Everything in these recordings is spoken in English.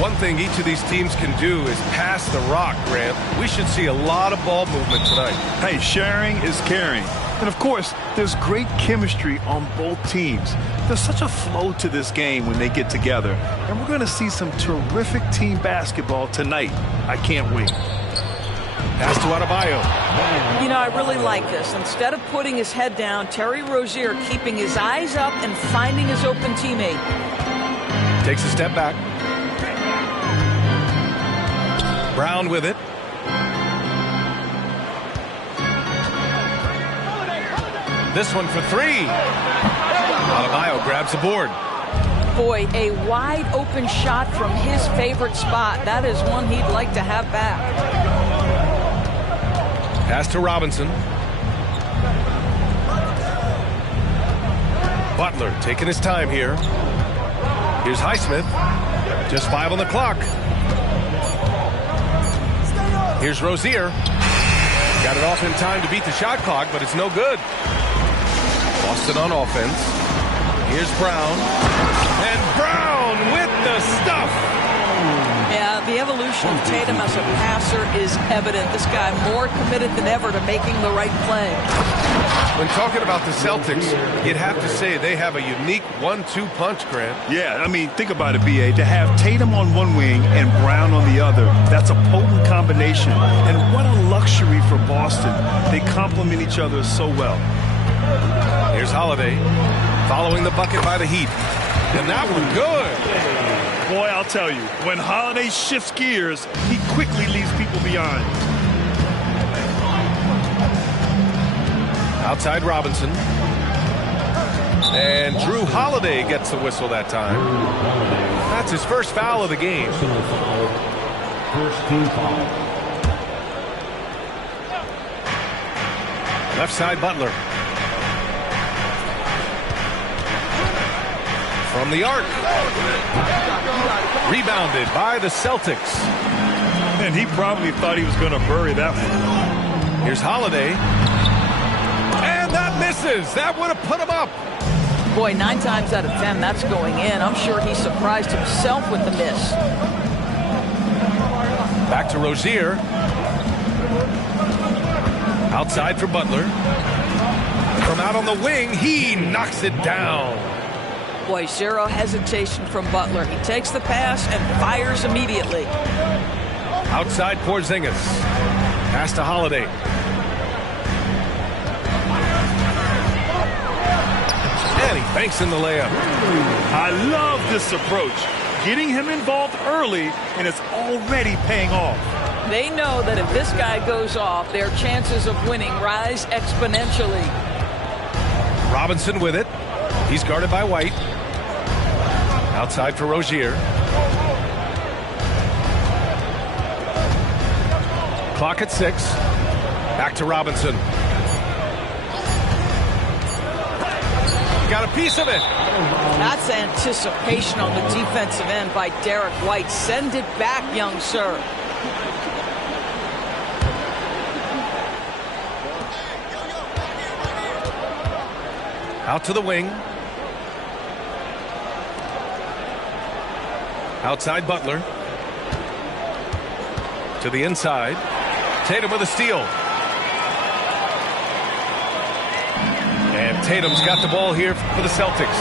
One thing each of these teams can do is pass the rock, Grant. We should see a lot of ball movement tonight. Hey, sharing is caring. And, of course, there's great chemistry on both teams. There's such a flow to this game when they get together. And we're going to see some terrific team basketball tonight. I can't wait. Pass to Adebayo. You know, I really like this. Instead of putting his head down, Terry Rozier keeping his eyes up and finding his open teammate. Takes a step back. Brown with it. This one for three. Adebayo grabs the board. Boy, a wide open shot from his favorite spot. That is one he'd like to have back. Pass to Robinson. Butler taking his time here. Here's Highsmith. Just 5 on the clock. Here's Rozier. Got it off in time to beat the shot clock, but it's no good. Boston on offense. Here's Brown. And Brown with the stuff. Yeah, the evolution of Tatum as a passer is evident. This guy more committed than ever to making the right play. When talking about the Celtics, you'd have to say they have a unique 1-2 punch, Grant. Yeah, I mean, think about it, B.A. To have Tatum on one wing and Brown on the other, that's a potent combination. And what a luxury for Boston. They complement each other so well. Here's Holiday following the bucket by the Heat. And that one good. Boy, I'll tell you, when Holiday shifts gears, he quickly leaves people behind. Outside Robinson. And Drew Holiday gets the whistle that time. That's his first foul of the game. First team foul. Left side Butler. From the arc. Rebounded by the Celtics. And he probably thought he was going to bury that one. Here's Holiday. And that misses. That would have put him up. Boy, 9 times out of 10, that's going in. I'm sure he surprised himself with the miss. Back to Rozier. Outside for Butler. From out on the wing, he knocks it down. Boy, zero hesitation from Butler. He takes the pass and fires immediately. Outside Porzingis. Pass to Holiday. And he banks in the layup. I love this approach. Getting him involved early, and it's already paying off. They know that if this guy goes off, their chances of winning rise exponentially. Robinson with it. He's guarded by White. Outside for Rozier. Clock at 6. Back to Robinson. Got a piece of it. That's anticipation on the defensive end by Derek White. Send it back, young sir. Out to the wing. Outside Butler. To the inside. Tatum with a steal. And Tatum's got the ball here for the Celtics.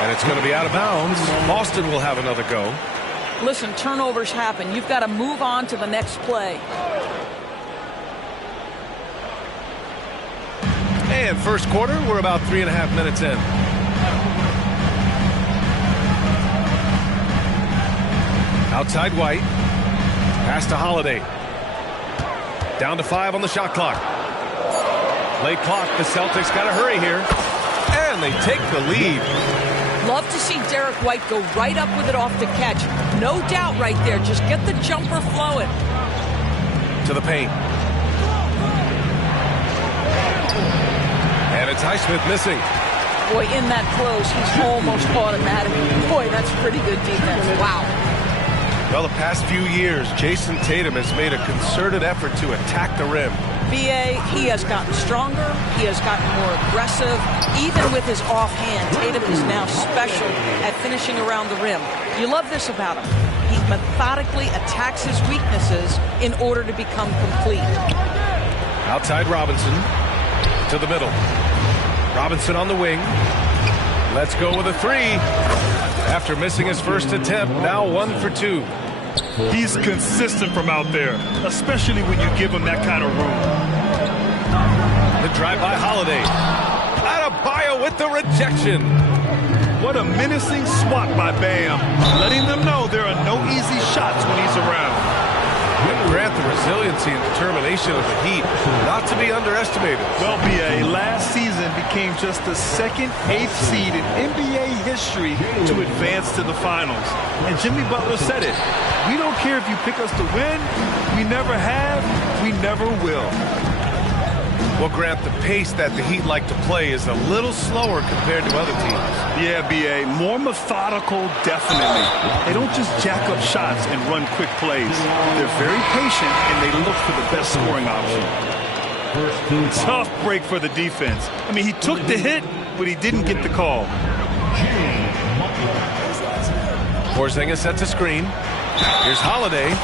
And it's going to be out of bounds. Boston will have another go. Listen, turnovers happen. You've got to move on to the next play. And first quarter, we're about 3.5 minutes in. Outside White. Pass to Holiday. Down to 5 on the shot clock. Late clock. The Celtics got to hurry here. And they take the lead. Love to see Derek White go right up with it off the catch. No doubt right there. Just get the jumper flowing. To the paint. And it's Highsmith missing. Boy, in that close, he's almost automatic. Boy, that's pretty good defense. Wow. Well, the past few years, Jason Tatum has made a concerted effort to attack the rim. B.A., he has gotten stronger. He has gotten more aggressive. Even with his offhand, Tatum is now special at finishing around the rim. You love this about him. He methodically attacks his weaknesses in order to become complete. Outside Robinson to the middle. Robinson on the wing. Let's go with a three. After missing his first attempt, now 1 for 2. He's consistent from out there, especially when you give him that kind of room. The drive by Holiday. Adebayo with the rejection. What a menacing swat by Bam, letting them know there are no easy shots when he's around. And Grant, the resiliency and determination of the Heat, not to be underestimated. Well, B.A., last season became just the second 8th seed in NBA history to advance to the finals. And Jimmy Butler said it. We don't care if you pick us to win. We never have. We never will. Well, Grant, the pace that the Heat like to play is a little slower compared to other teams. Yeah, B.A., more methodical, definitely. They don't just jack up shots and run quick plays. They're very patient, and they look for the best scoring option. Tough break for the defense. I mean, he took the hit, but he didn't get the call. Porzingis sets a screen. Here's Holiday.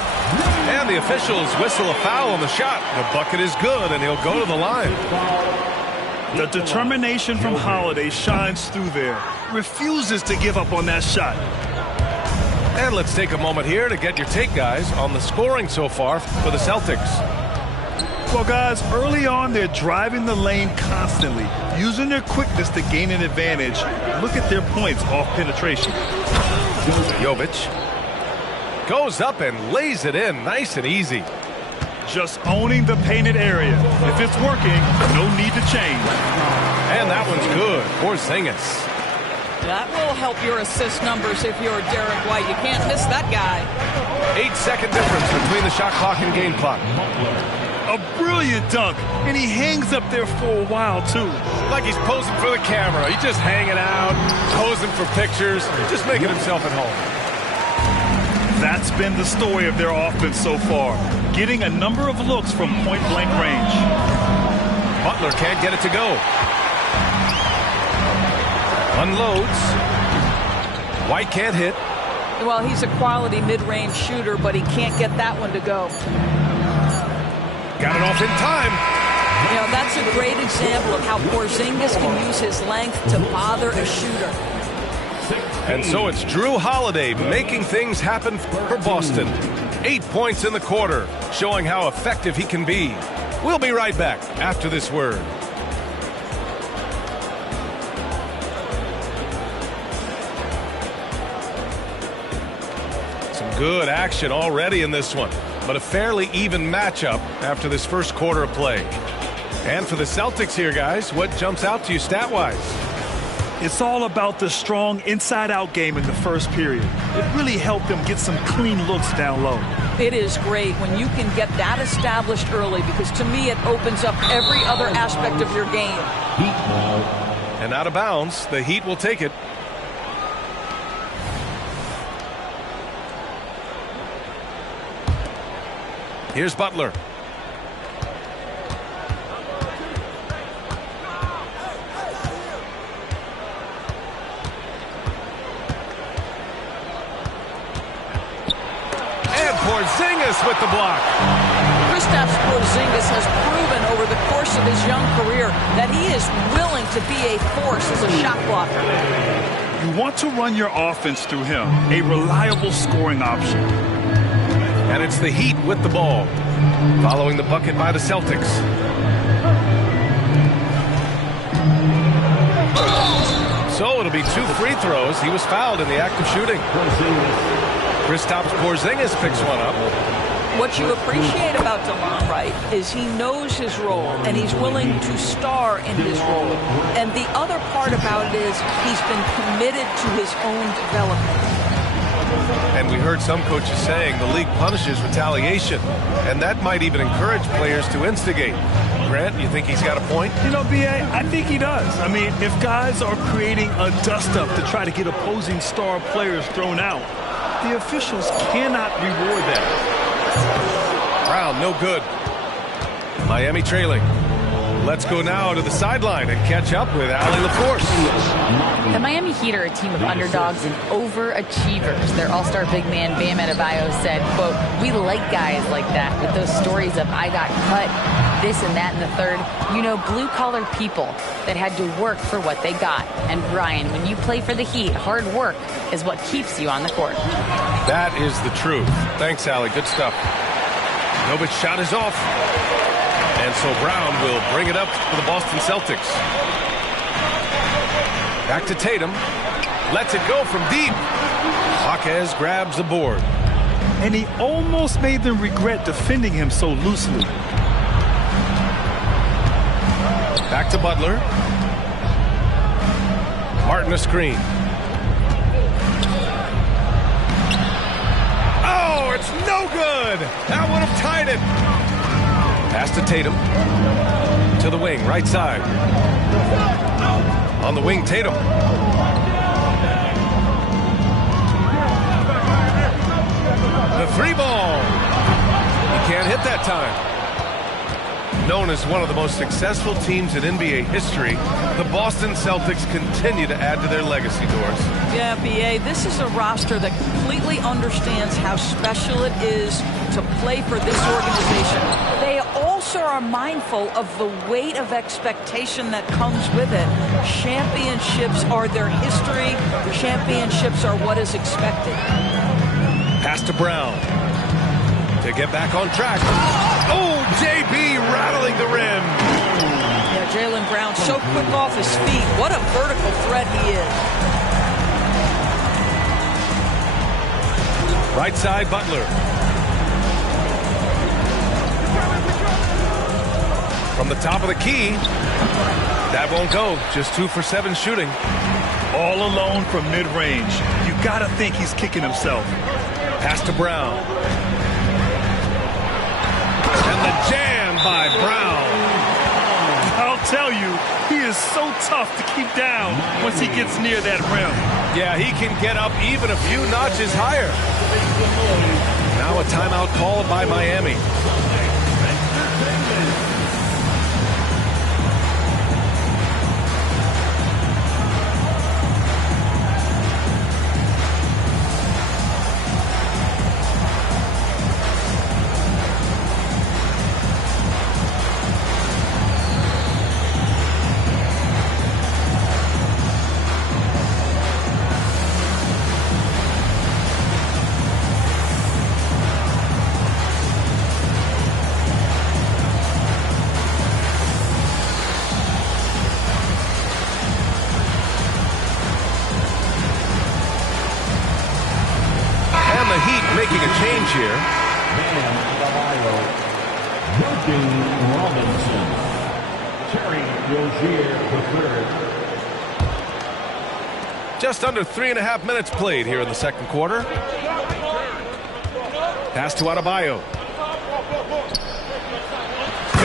And the officials whistle a foul on the shot. The bucket is good, and he'll go to the line. The determination from Holiday shines through there. Refuses to give up on that shot. And let's take a moment here to get your take, guys, on the scoring so far for the Celtics. Well, guys, early on, they're driving the lane constantly, using their quickness to gain an advantage. Look at their points off penetration. Jovic goes up and lays it in nice and easy. Just owning the painted area. If it's working, no need to change. And that one's good. Porzingis. That will help your assist numbers if you're Derek White. You can't miss that guy. 8-second difference between the shot clock and game clock. A brilliant dunk, and he hangs up there for a while, too. Like he's posing for the camera. He's just hanging out, posing for pictures, just making himself at home. That's been the story of their offense so far, getting a number of looks from point-blank range. Butler can't get it to go. Unloads. White can't hit. Well, he's a quality mid-range shooter, but he can't get that one to go. Got it off in time. You know, that's a great example of how Porzingis can use his length to bother a shooter. And so it's Jrue Holiday making things happen for Boston. 8 points in the quarter, showing how effective he can be. We'll be right back after this word. Some good action already in this one, but a fairly even matchup after this first quarter of play. And for the Celtics here, guys, what jumps out to you stat-wise? It's all about the strong inside-out game in the first period. It really helped them get some clean looks down low. It is great when you can get that established early, because to me it opens up every other aspect of your game. And out of bounds, the Heat will take it. Here's Butler. Porzingis with the block. Kristaps Porzingis has proven over the course of his young career that he is willing to be a force as a shot blocker. You want to run your offense through him, a reliable scoring option. And it's the Heat with the ball, following the bucket by the Celtics. So it'll be 2 free throws. He was fouled in the act of shooting. Kristaps Porzingis picks one up. What you appreciate about DeLon Wright is he knows his role, and he's willing to star in his role. And the other part about it is he's been committed to his own development. And we heard some coaches saying the league punishes retaliation, and that might even encourage players to instigate. Grant, you think he's got a point? You know, B.A., I think he does. I mean, if guys are creating a dust-up to try to get opposing star players thrown out, the officials cannot reward that. Brown, no good. Miami trailing. Let's go now to the sideline and catch up with Allie LaForce. The Miami Heat are a team of underdogs and overachievers. Their all-star big man, Bam Adebayo, said, quote, "We like guys like that with those stories of I got cut, this and that and the third. You know, blue-collar people that had to work for what they got. And Brian, when you play for the Heat, hard work is what keeps you on the court." That is the truth. Thanks, Allie. Good stuff. Novic's shot is off. And so Brown will bring it up for the Boston Celtics. Back to Tatum. Lets it go from deep. Jaquez grabs the board. And he almost made them regret defending him so loosely. Back to Butler. Martin a screen. Oh, it's no good. That would have tied it. Pass to Tatum. To the wing, right side. On the wing, Tatum. The three ball. He can't hit that time. Known as one of the most successful teams in NBA history, the Boston Celtics continue to add to their legacy, Doris. Yeah, B.A., this is a roster that completely understands how special it is to play for this organization. They also are mindful of the weight of expectation that comes with it. Championships are their history. Championships are what is expected. Pass to Brown to get back on track. Oh, JB rattling the rim. Yeah, Jaylen Brown so quick off his feet. What a vertical threat he is. Right side, Butler. From the top of the key. That won't go. Just 2 for 7 shooting. All alone from mid-range. You gotta think he's kicking himself. Pass to Brown. And the jam by Brown. I'll tell you, he is so tough to keep down once he gets near that rim. Yeah, he can get up even a few notches higher. Now a timeout called by Miami. Making a change here. Bam Adebayo, Duncan Robinson, Terry Rozier III. Just under 3.5 minutes played here in the second quarter. Pass to Adebayo.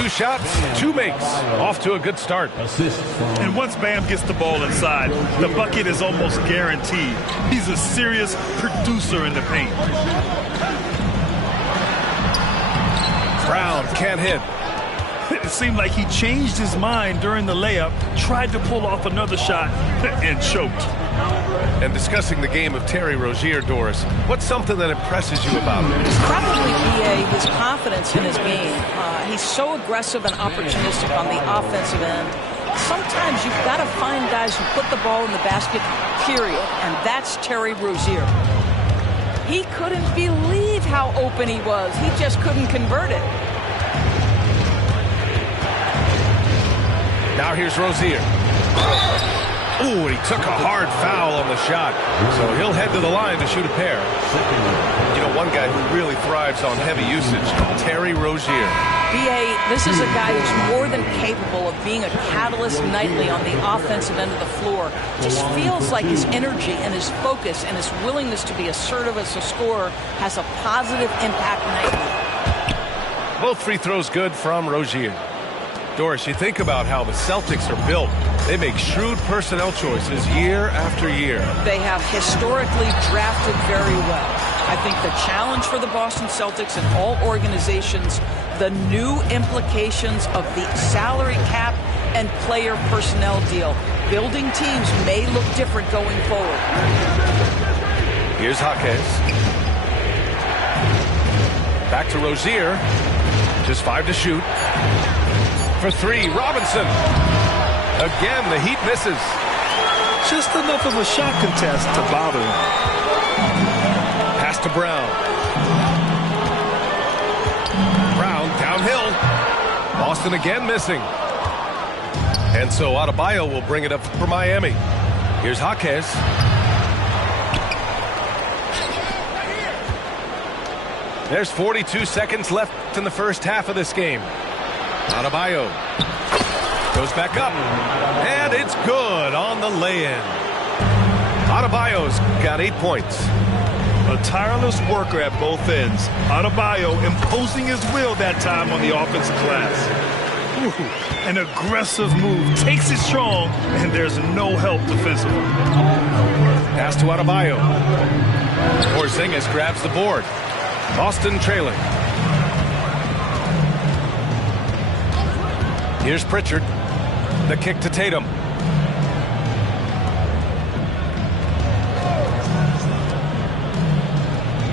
2 shots, 2 makes. Off to a good start. And once Bam gets the ball inside, the bucket is almost guaranteed. He's a serious producer in the paint. Brown can't hit. It seemed like he changed his mind during the layup, tried to pull off another shot, and choked. And discussing the game of Terry Rozier, Doris, what's something that impresses you about him? Probably, B.A., his confidence in his game. He's so aggressive and opportunistic on the offensive end. Sometimes you've got to find guys who put the ball in the basket, period. And that's Terry Rozier. He couldn't believe how open he was. He just couldn't convert it. Now here's Rozier. Ooh, and he took a hard foul on the shot. So he'll head to the line to shoot a pair. You know, one guy who really thrives on heavy usage, Terry Rozier. B.A., this is a guy who's more than capable of being a catalyst nightly on the offensive end of the floor. Just feels like his energy and his focus and his willingness to be assertive as a scorer has a positive impact nightly. Both free throws good from Rozier. Doris, you think about how the Celtics are built. They make shrewd personnel choices year after year. They have historically drafted very well. I think the challenge for the Boston Celtics and all organizations, the new implications of the salary cap and player personnel deal. Building teams may look different going forward. Here's Jaquez. Back to Rozier. Just 5 to shoot. For 3, Robinson. Again, the Heat misses. Just enough of a shot contest to bother him. Pass to Brown. Brown downhill. Boston again missing. And so Adebayo will bring it up for Miami. Here's Jaquez. There's 42 seconds left in the first half of this game. Adebayo goes back up. And it's good on the lay-in. Adebayo's got 8 points. A tireless worker at both ends. Adebayo imposing his will that time on the offensive glass. Ooh, an aggressive move. Takes it strong, and there's no help defensively. Pass to Adebayo. Porzingis grabs the board. Boston trailing. Here's Pritchard. The kick to Tatum.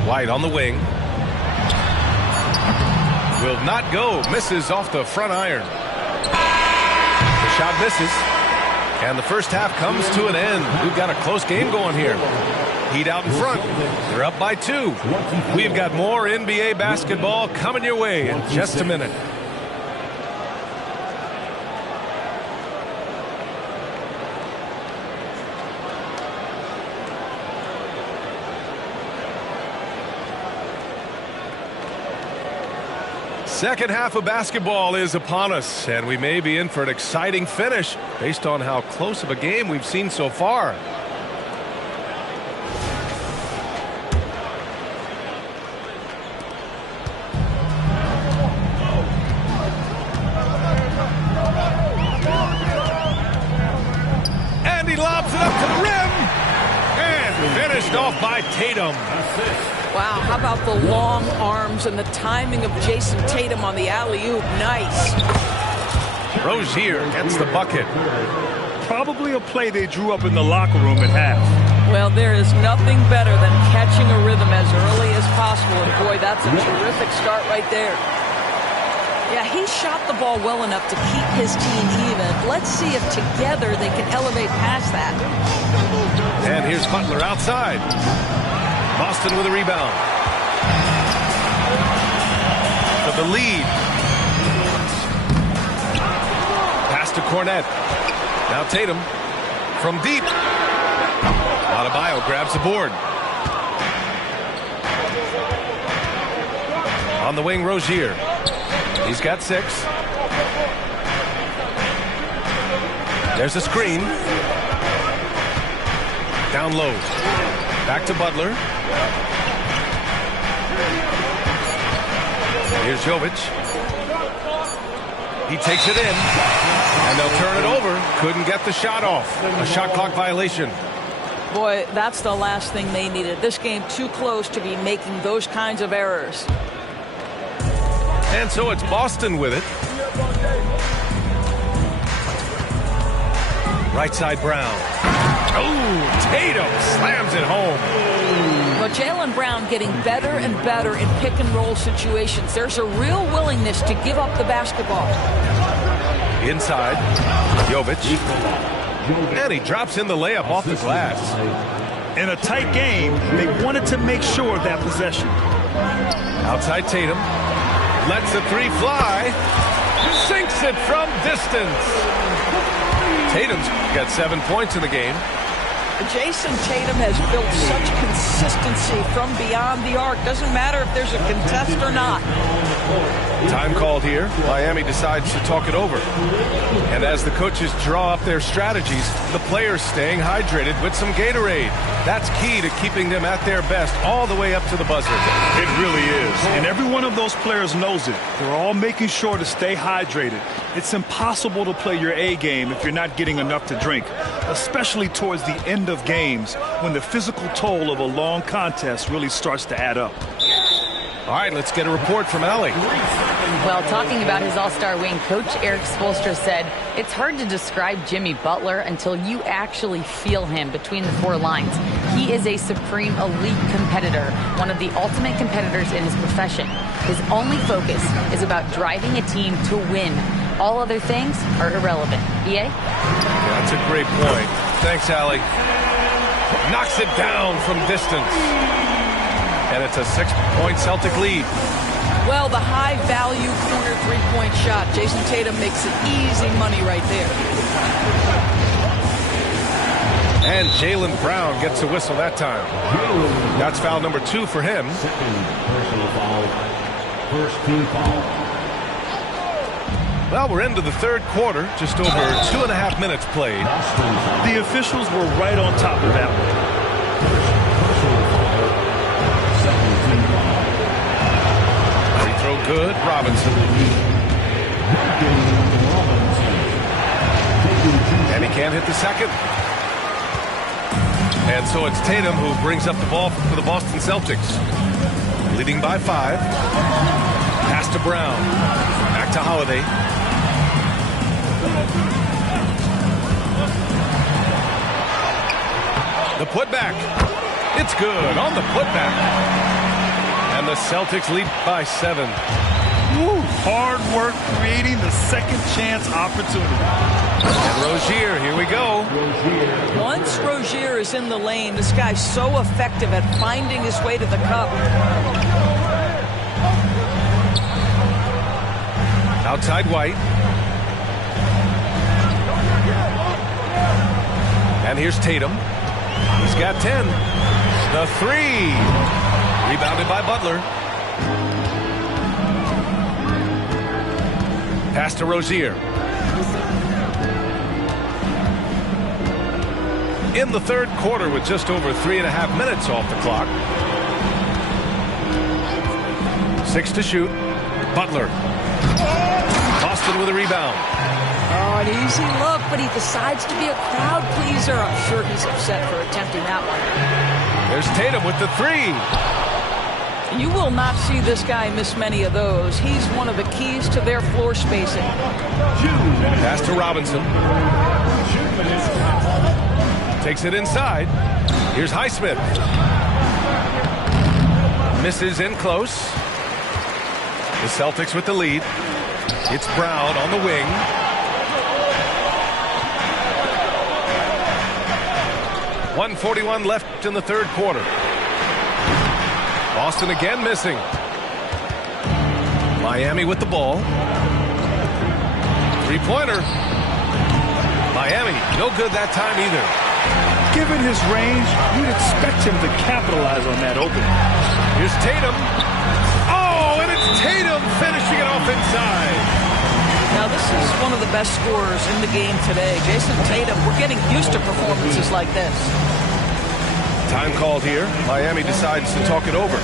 White on the wing. Will not go. Misses off the front iron. The shot misses. And the first half comes to an end. We've got a close game going here. Heat out in front. They're up by 2. We've got more NBA basketball coming your way in just a minute. Second half of basketball is upon us, and we may be in for an exciting finish based on how close of a game we've seen so far. And he lobs it up to the rim, and finished off by Tatum. Wow, how about the long arms and the timing of Jason Tatum on the alley-oop? Nice. Rozier gets the bucket. Probably a play they drew up in the locker room at half. Well, there is nothing better than catching a rhythm as early as possible. And boy, that's a terrific start right there. Yeah, he shot the ball well enough to keep his team even. Let's see if together they can elevate past that. And here's Butler outside. Boston with a rebound. For the lead. Pass to Cornette. Now Tatum from deep. Adebayo grabs the board. On the wing, Rozier. He's got 6. There's a screen. Down low. Back to Butler. Here's Jovic. He takes it in. And they'll turn it over. Couldn't get the shot off. A shot clock violation. Boy, that's the last thing they needed. This game too close to be making those kinds of errors. And so it's Boston with it. Right side Brown. Oh, Tatum slams it home. Well, Jaylen Brown getting better and better in pick-and-roll situations. There's a real willingness to give up the basketball. Inside, Jovic. And he drops in the layup off the glass. In a tight game, they wanted to make sure of that possession. Outside Tatum. Lets the 3 fly. Sinks it from distance. Tatum's got 7 points in the game. Jason Tatum has built such consistency from beyond the arc. Doesn't matter if there's a contest or not. Time called here. Miami decides to talk it over. And as the coaches draw up their strategies, the players staying hydrated with some Gatorade. That's key to keeping them at their best all the way up to the buzzer. It really is. And every one of those players knows it. They're all making sure to stay hydrated. It's impossible to play your A game if you're not getting enough to drink, especially towards the end of games when the physical toll of a long contest really starts to add up. All right, let's get a report from Allie. Well, talking about his all-star wing, Coach Eric Spoelstra said, it's hard to describe Jimmy Butler until you actually feel him between the four lines. He is a supreme elite competitor, one of the ultimate competitors in his profession. His only focus is about driving a team to win. All other things are irrelevant. B.A.? That's a great point. Thanks, Allie. Knocks it down from distance. And it's a 6-point Celtic lead. Well, the high-value corner three-point shot. Jason Tatum makes it easy money right there. And Jaylen Brown gets a whistle that time. That's foul number 2 for him. Second personal foul. First team foul. Well, we're into the third quarter. Just over 2.5 minutes played. The officials were right on top of that one. Good, Robinson. And he can't hit the second. And so it's Tatum who brings up the ball for the Boston Celtics. Leading by 5. Pass to Brown. Back to Holiday. The putback. It's good on the putback. And the Celtics lead by 7. Woo, hard work creating the second chance opportunity. And Rozier, here we go. Once Rozier is in the lane, this guy's so effective at finding his way to the cup. Outside White. And here's Tatum. He's got 10. The 3. Rebounded by Butler. Pass to Rozier. In the third quarter with just over 3.5 minutes off the clock. 6 to shoot. Butler. Boston with a rebound. Oh, an easy look, but he decides to be a crowd pleaser. I'm sure he's upset for attempting that one. There's Tatum with the 3. You will not see this guy miss many of those. He's one of the keys to their floor spacing. Pass to Robinson. Takes it inside. Here's Highsmith. Misses in close. The Celtics with the lead. It's Brown on the wing. .141 left in the third quarter. Boston again missing. Miami with the ball. Three-pointer. Miami, no good that time either. Given his range, you'd expect him to capitalize on that opening. Here's Tatum. Oh, and it's Tatum finishing it off inside. Now, this is one of the best scorers in the game today. Jason Tatum, we're getting used to performances like this. Time called here. Miami decides to talk it over.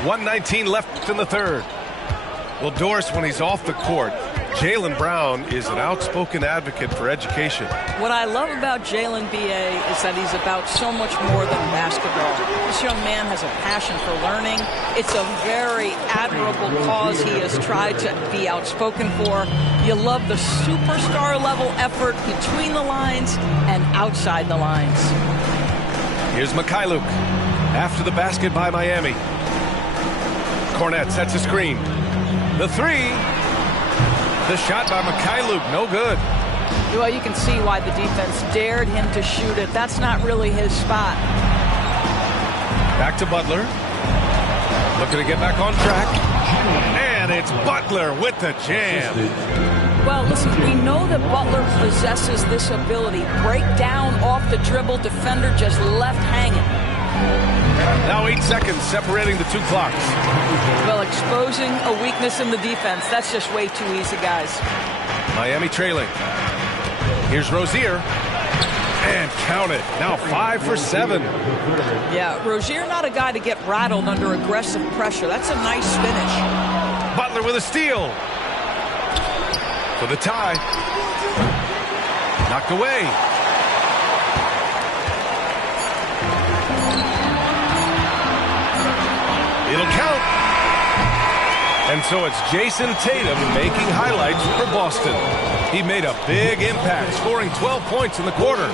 .119 left in the third. Well, Doris, when he's off the court, Jaylen Brown is an outspoken advocate for education. What I love about Jaylen, B.A., is that he's about so much more than basketball. This young man has a passion for learning. It's a very admirable cause he has tried to be outspoken for. You love the superstar level effort between the lines and outside the lines. Here's Mikhailuk after the basket by Miami. Cornette sets a screen. The 3. The shot by Mikhailuk, no good. Well, you can see why the defense dared him to shoot it. That's not really his spot. Back to Butler. Looking to get back on track. And it's Butler with the jam. Well, listen, we know that Butler possesses this ability. Break down off the dribble, defender just left hanging. Now 8 seconds separating the two clocks. Well, exposing a weakness in the defense, that's just way too easy, guys. Miami trailing. Here's Rozier. And count it. Now 5 for 7. Yeah, Rozier not a guy to get rattled under aggressive pressure. That's a nice finish. Butler with a steal. For the tie. Knocked away. It'll count. And so it's Jason Tatum making highlights for Boston. He made a big impact, scoring 12 points in the quarter.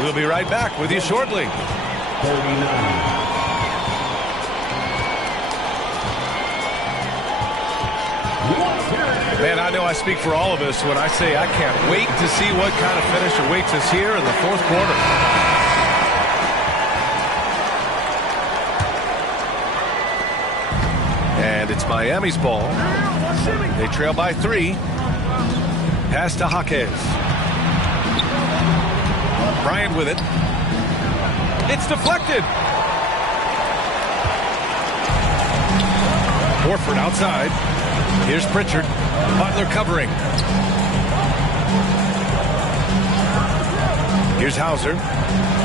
We'll be right back with you shortly. 39. Man, I know I speak for all of us when I say I can't wait to see what kind of finish awaits us here in the fourth quarter. And it's Miami's ball. They trail by 3. Pass to Jaquez. Bryant with it. It's deflected. Horford outside. Here's Pritchard. Butler covering. Here's Hauser.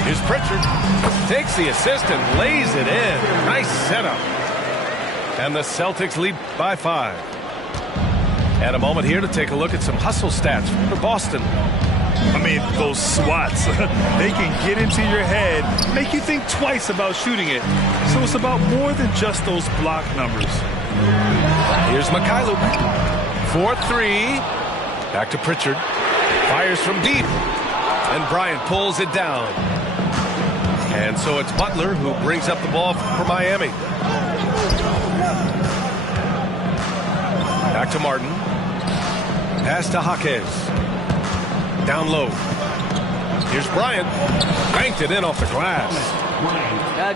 Here's Pritchard. Takes the assist and lays it in. Nice setup. And the Celtics lead by 5. And a moment here to take a look at some hustle stats for Boston. I mean, those swats, they can get into your head, make you think twice about shooting it. So it's about more than just those block numbers. Here's Mikhailuk. 4-3. Back to Pritchard. Fires from deep. And Bryant pulls it down. And so it's Butler who brings up the ball for Miami. Back to Martin. Pass to Jaquez. Down low. Here's Bryant. Banked it in off the glass.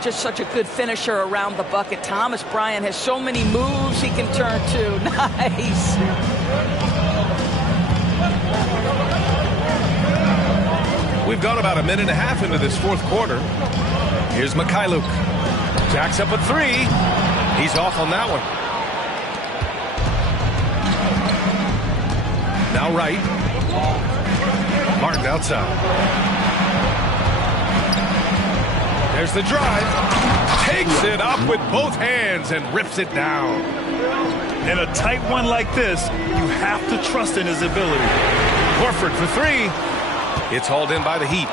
Just such a good finisher around the bucket. Thomas Bryant has so many moves he can turn to. Nice. We've gone about a minute and a half into this fourth quarter. Here's Mikhailuk. Jacks up a 3. He's off on that one. Now right. Martin outside. There's the drive. Takes it up with both hands and rips it down. In a tight one like this, you have to trust in his ability. Horford for 3. It's hauled in by the Heat.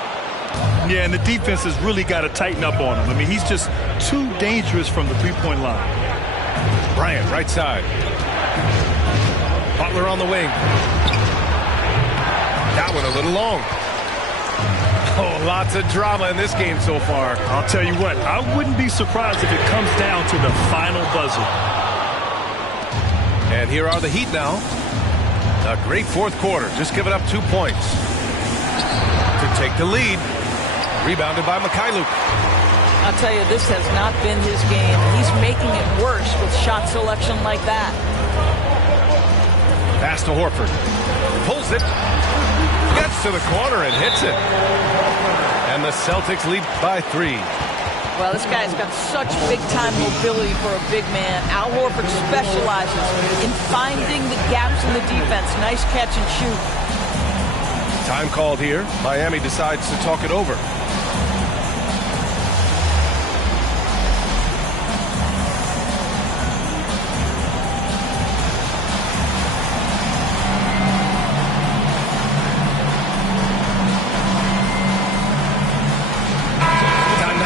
Yeah, and the defense has really got to tighten up on him. I mean, he's just too dangerous from the three-point line. Bryant, right side. Butler on the wing. That one a little long. Oh, lots of drama in this game so far. I'll tell you what, I wouldn't be surprised if it comes down to the final buzzer. And here are the Heat now. A great fourth quarter, just giving up 2 points. To take the lead. Rebounded by Mikhailuk. I'll tell you, this has not been his game. He's making it worse with shot selection like that. Pass to Horford. Pulls it. Gets to the corner and hits it. And the Celtics lead by 3. Well, this guy's got such big-time mobility for a big man. Al Horford specializes in finding the gaps in the defense. Nice catch and shoot. Time called here. Miami decides to talk it over.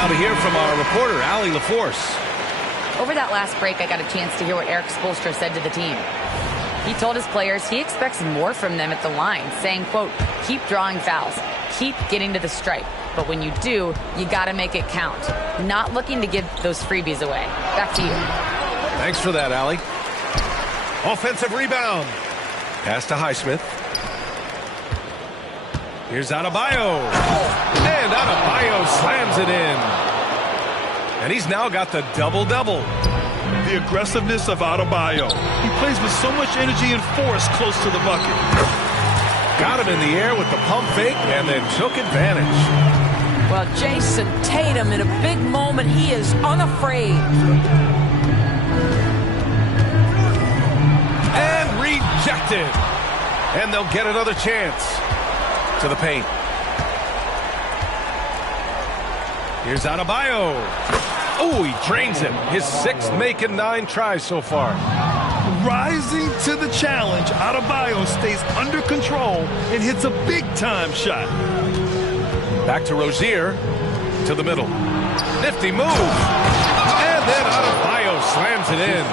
To hear from our reporter, Allie LaForce. Over that last break, I got a chance to hear what Eric Spoelstra said to the team. He told his players he expects more from them at the line, saying, quote, keep drawing fouls, keep getting to the stripe. But when you do, you got to make it count. Not looking to give those freebies away. Back to you. Thanks for that, Allie. Offensive rebound. Pass to Highsmith. Here's Adebayo. And Adebayo slams it in. And he's now got the double-double. The aggressiveness of Adebayo. He plays with so much energy and force close to the bucket. Got him in the air with the pump fake and then took advantage. Well, Jason Tatum in a big moment, he is unafraid. And rejected. And they'll get another chance to the paint. Here's Adebayo. Oh, he drains him. His 6th make in 9 tries so far. Rising to the challenge, Adebayo stays under control and hits a big-time shot. Back to Rozier, to the middle. Nifty move. And then Adebayo slams it in.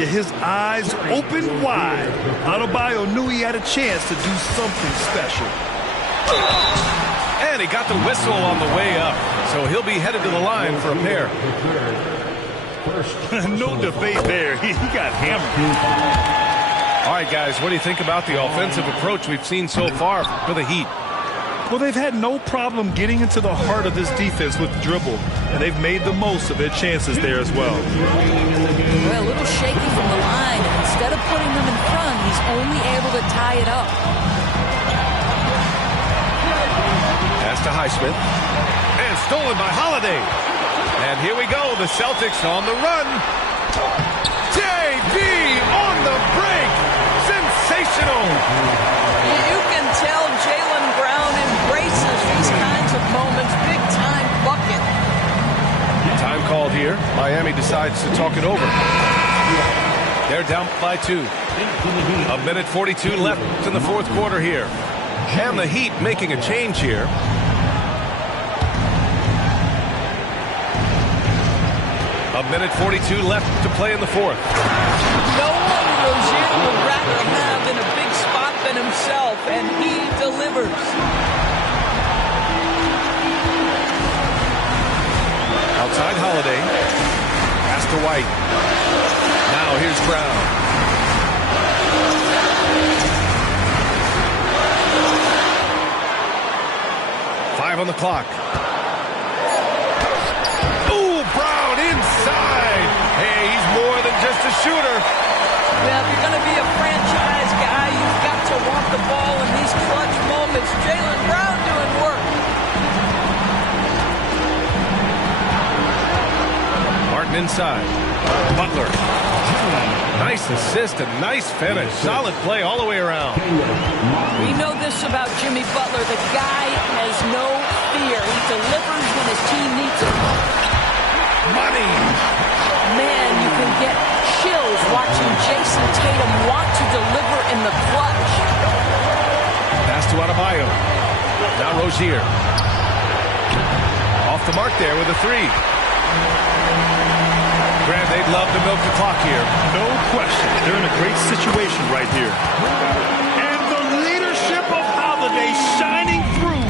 Yeah, his eyes open wide. Adebayo knew he had a chance to do something special. And he got the whistle on the way up, so he'll be headed to the line for a pair. No debate there. He got hammered. All right, guys, what do you think about the offensive approach we've seen so far for the Heat? Well, they've had no problem getting into the heart of this defense with the dribble, and they've made the most of their chances there as well. Well, a little shaky from the line, and instead of putting them in front, he's only able to tie it up. Pass to Highsmith. And stolen by Holiday. And here we go, the Celtics on the run. JB on the break. Sensational. You can tell Jaylen Brown embraces these kinds of moments. Big time bucket. Time called here. Miami decides to talk it over. They're down by 2. 1:42 left in the 4th quarter here. And the Heat making a change here. A 1:42 left to play in the 4th. No one Rozier would rather have in a big spot than himself, and he delivers. Outside Holiday. Pass to White. Now here's Brown. On the clock. Ooh, Brown inside. Hey, he's more than just a shooter. Well, if you're going to be a franchise guy, you've got to want the ball in these clutch moments. Jaylen Brown doing work. Martin inside. Butler. Nice assist and nice finish. Solid play all the way around. We know this about Jimmy Butler. The guy has no fear. He delivers when his team needs him. Money. Man, you can get chills watching Jason Tatum want to deliver in the clutch. Pass to Adebayo. Now Rozier. Off the mark there with a 3. Grant, they'd love to milk the clock here. No question. They're in a great situation right here. And the leadership of Holiday shining through.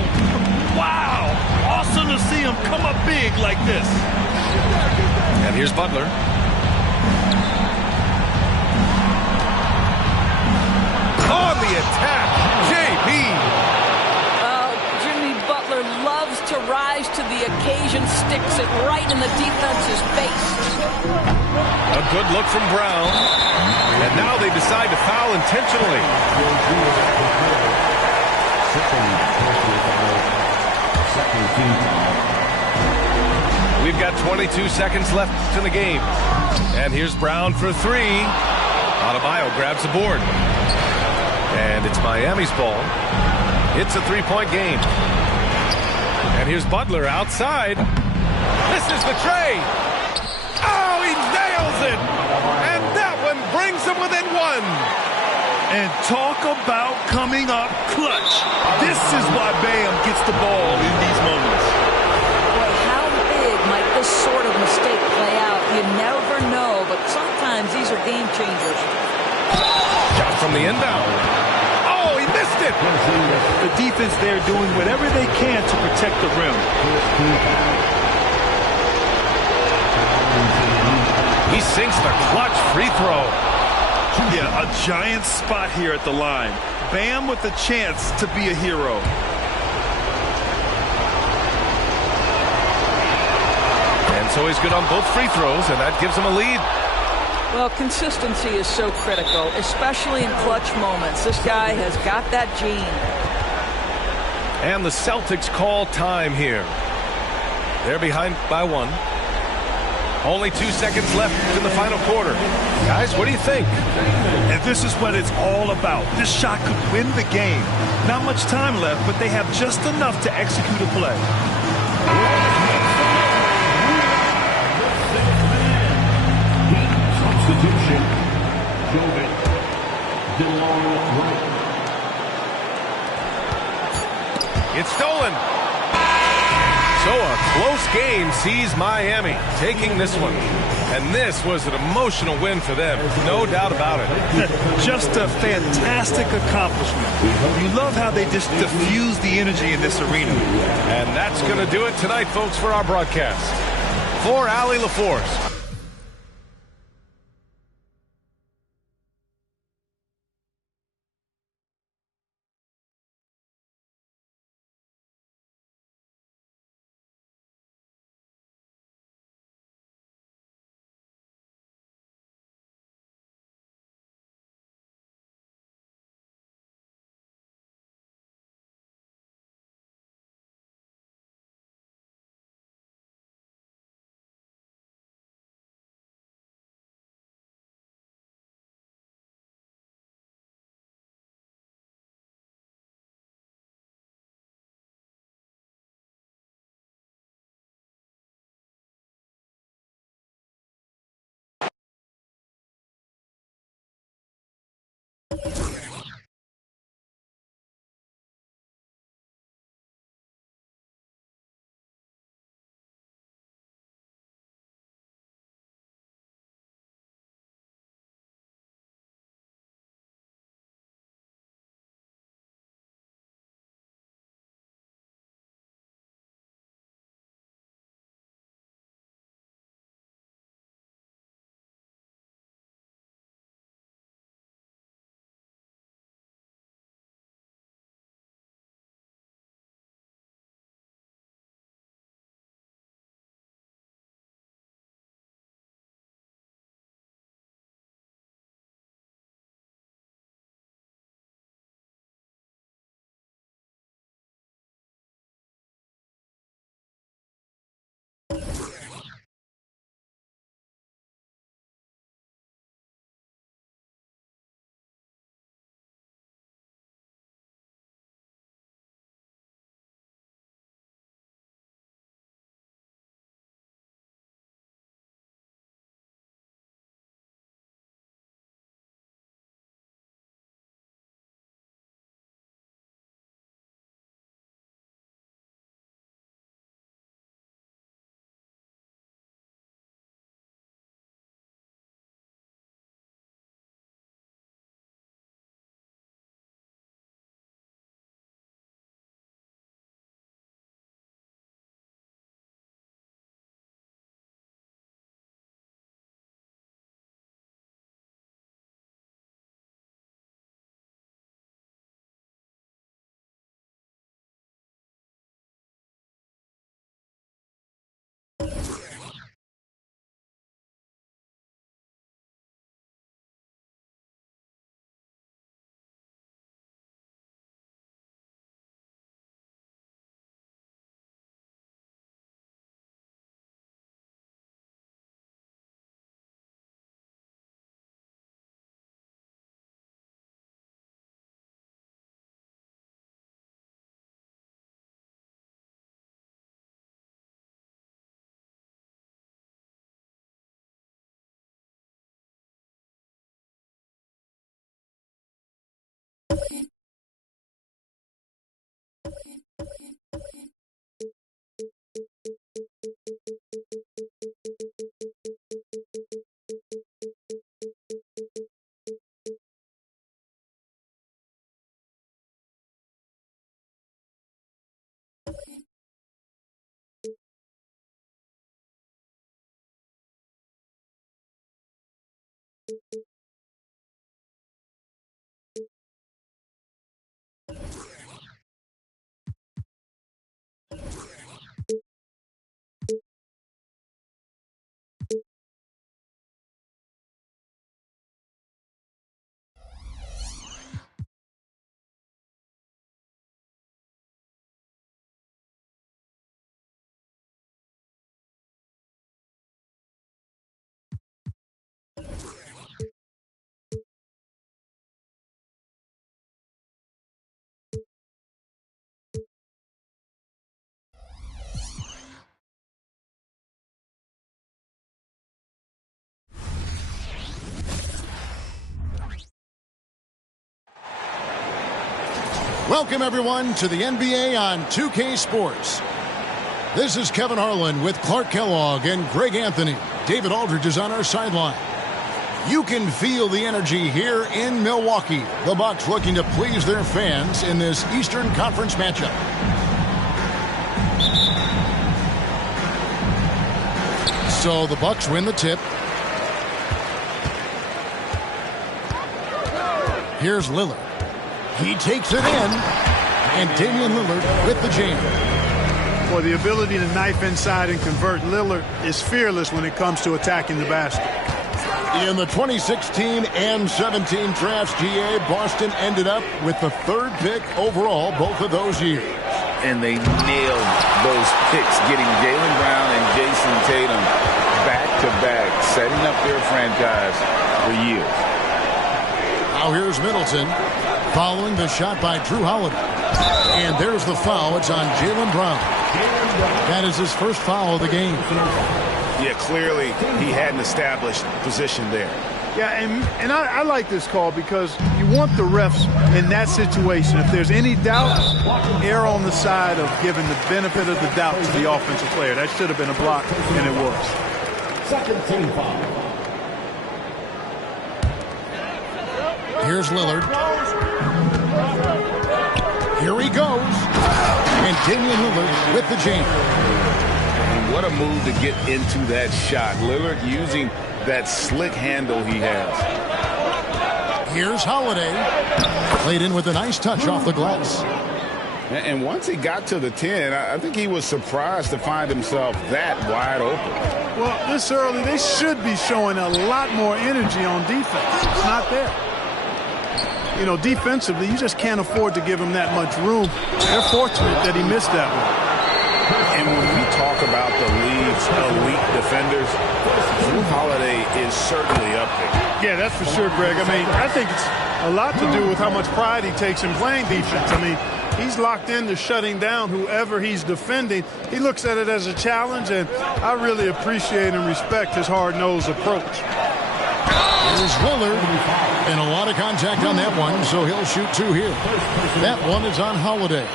Wow. Awesome to see him come up big like this. And here's Butler. On the attack, JB. Jimmy Butler loves to rise to the occasion, sticks it right in the defense's face. A good look from Brown. And now they decide to foul intentionally. We've got 22 seconds left in the game. And here's Brown for 3. Adebayo grabs the board. And it's Miami's ball. It's a 3-point game. And here's Butler outside. This is the tray. Oh, he nails it. And that one brings him within 1. And talk about coming up clutch. This is why Bam gets the ball in these moments. Boy, how big might this sort of mistake play out? You never know, but sometimes these are game changers. Shot from the inbound. Oh, he missed it. The defense there doing whatever they can to protect the rim. He sinks the clutch free throw. Yeah, a giant spot here at the line. Bam with a chance to be a hero. And so he's good on both free throws, and that gives him a lead. Well, consistency is so critical, especially in clutch moments. This guy has got that gene. And the Celtics call time here. They're behind by 1. Only 2 seconds left in the final quarter. Guys, what do you think? And this is what it's all about. This shot could win the game. Not much time left, but they have just enough to execute a play. Substitution. Jovic. DeLong Wright. It's stolen. So a close game sees Miami taking this one. And this was an emotional win for them, no doubt about it. Just a fantastic accomplishment. You love how they just diffuse the energy in this arena. And that's going to do it tonight, folks, for our broadcast. For Allie LaForce. Welcome, everyone, to the NBA on 2K Sports. This is Kevin Harlan with Clark Kellogg and Greg Anthony. David Aldridge is on our sideline. You can feel the energy here in Milwaukee. The Bucks looking to please their fans in this Eastern Conference matchup. So the Bucks win the tip. Here's Lillard. He takes it in, and Damian Lillard with the jam. Well, the ability to knife inside and convert, Lillard is fearless when it comes to attacking the basket. In the 2016 and 17 drafts, GA, Boston ended up with the 3rd pick overall both of those years. And they nailed those picks, getting Jaylen Brown and Jason Tatum back-to-back, setting up their franchise for years. Now here's Middleton following the shot by Drew Holiday. And there's the foul. It's on Jaylen Brown. That is his first foul of the game. Yeah, clearly he hadn't established position there. Yeah, and I like this call because you want the refs in that situation. If there's any doubt, err on the side of giving the benefit of the doubt to the offensive player. That should have been a block, and it was. Second team foul. Here's Lillard. Here he goes. And Damian Lillard with the jam. And what a move to get into that shot. Lillard using that slick handle he has. Here's Holiday. Played in with a nice touch off the glass. And once he got to the 10, I think he was surprised to find himself that wide open. Well, this early, they should be showing a lot more energy on defense. It's not there. You know, defensively, you just can't afford to give him that much room. They're fortunate that he missed that one. And when we talk about the league's elite defenders, Drew Holiday is certainly up there. Yeah, that's for sure, Greg. I mean, I think it's a lot to do with how much pride he takes in playing defense. I mean, he's locked into shutting down whoever he's defending. He looks at it as a challenge, and I really appreciate and respect his hard-nosed approach. Here's Lillard. And a lot of contact on that one, so he'll shoot 2 here. That one is on Holiday.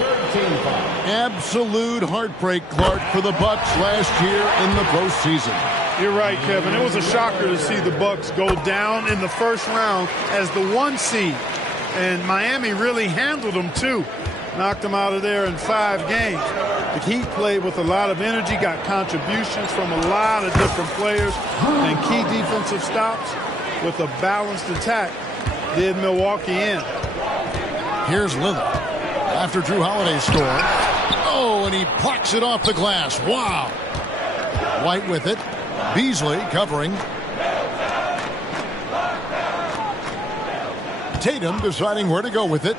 Absolute heartbreak, Clark, for the Bucks last year in the postseason. You're right, Kevin. It was a shocker to see the Bucks go down in the first round as the 1 seed. And Miami really handled them, too. Knocked them out of there in 5 games. The Heat played with a lot of energy, got contributions from a lot of different players, and key defensive stops with a balanced attack did Milwaukee in. Here's Lillard. After Drew Holiday scored. Oh, and he plucks it off the glass. Wow. White with it. Beasley covering. Tatum deciding where to go with it.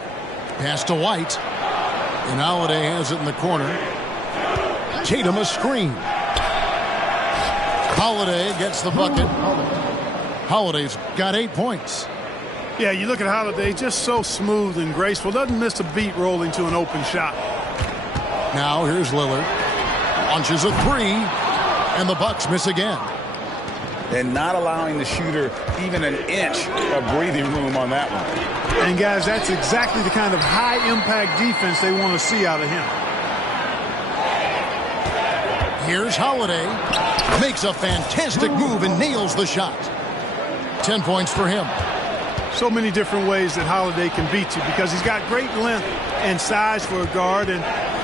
Pass to White. And Holiday has it in the corner. Tatum a screen. Holiday gets the bucket. Holiday's got 8 points. Yeah, you look at Holiday, just so smooth and graceful. Doesn't miss a beat rolling to an open shot. Now here's Lillard. Launches a 3. And the Bucks miss again. And not allowing the shooter even an inch of breathing room on that one. And, guys, that's exactly the kind of high-impact defense they want to see out of him. Here's Holiday. Makes a fantastic move and nails the shot. 10 points for him. So many different ways that Holiday can beat you because he's got great length and size for a guard, and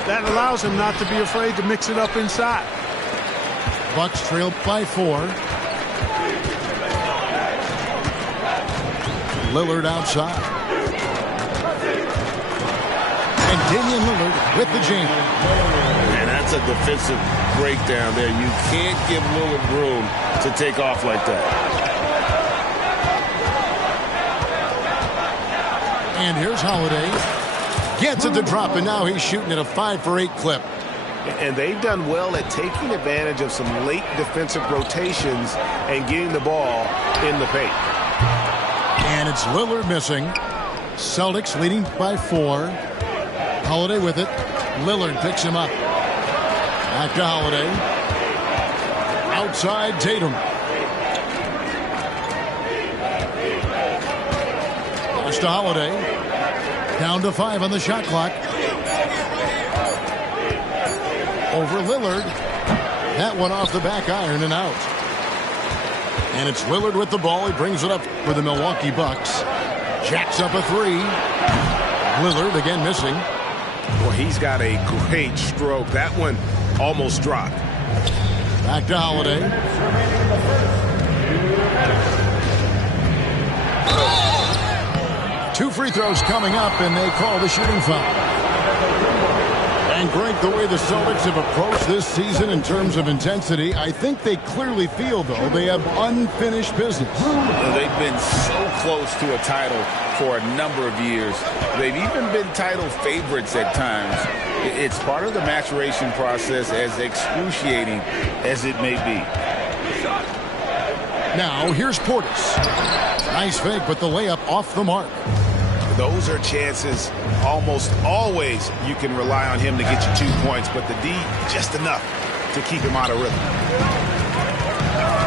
that allows him not to be afraid to mix it up inside. Bucks trail by 4. Lillard outside. And Damian Lillard with the jam. And that's a defensive breakdown there. You can't give Lillard room to take off like that. And here's Holiday. Gets it to drop, and now he's shooting at a 5 for 8 clip. And they've done well at taking advantage of some late defensive rotations and getting the ball in the paint. And it's Lillard missing. Celtics leading by 4. Holiday with it. Lillard picks him up. Back to Holiday. Outside Tatum. Pass to Holiday. Down to 5 on the shot clock. Over Lillard. That one off the back iron and out. And it's Lillard with the ball. He brings it up for the Milwaukee Bucks. Jacks up a 3. Lillard again missing. Well, he's got a great stroke. That one almost dropped. Back to Holiday. Two free throws coming up, and they call the shooting foul. And Greg, the way the Celtics have approached this season in terms of intensity, I think they clearly feel, though, they have unfinished business. Well, they've been so close to a title for a number of years. They've even been title favorites at times. It's part of the maturation process, as excruciating as it may be. Now, here's Portis. Nice fake, but the layup off the mark. Those are chances almost always you can rely on him to get you 2 points, but the D just enough to keep him out of rhythm.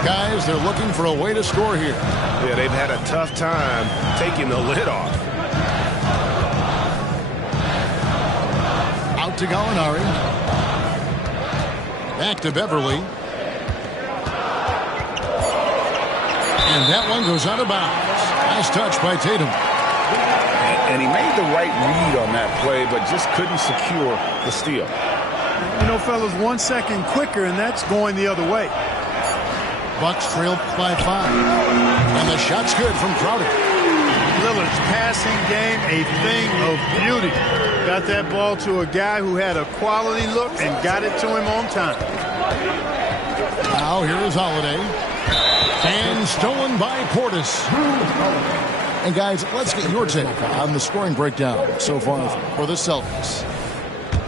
Guys, they're looking for a way to score here. Yeah, they've had a tough time taking the lid off. Out to Gallinari. Back to Beverly. And that one goes out of bounds. Nice touch by Tatum. And he made the right read on that play, but just couldn't secure the steal. You know, fellas, 1 second quicker, and that's going the other way. Bucks trail by 5. And the shot's good from Crowder. Lillard's passing game, a thing of beauty. Got that ball to a guy who had a quality look and got it to him on time. Now here is Holiday. And stolen by Portis. And guys, let's get your take on the scoring breakdown so far for the Celtics.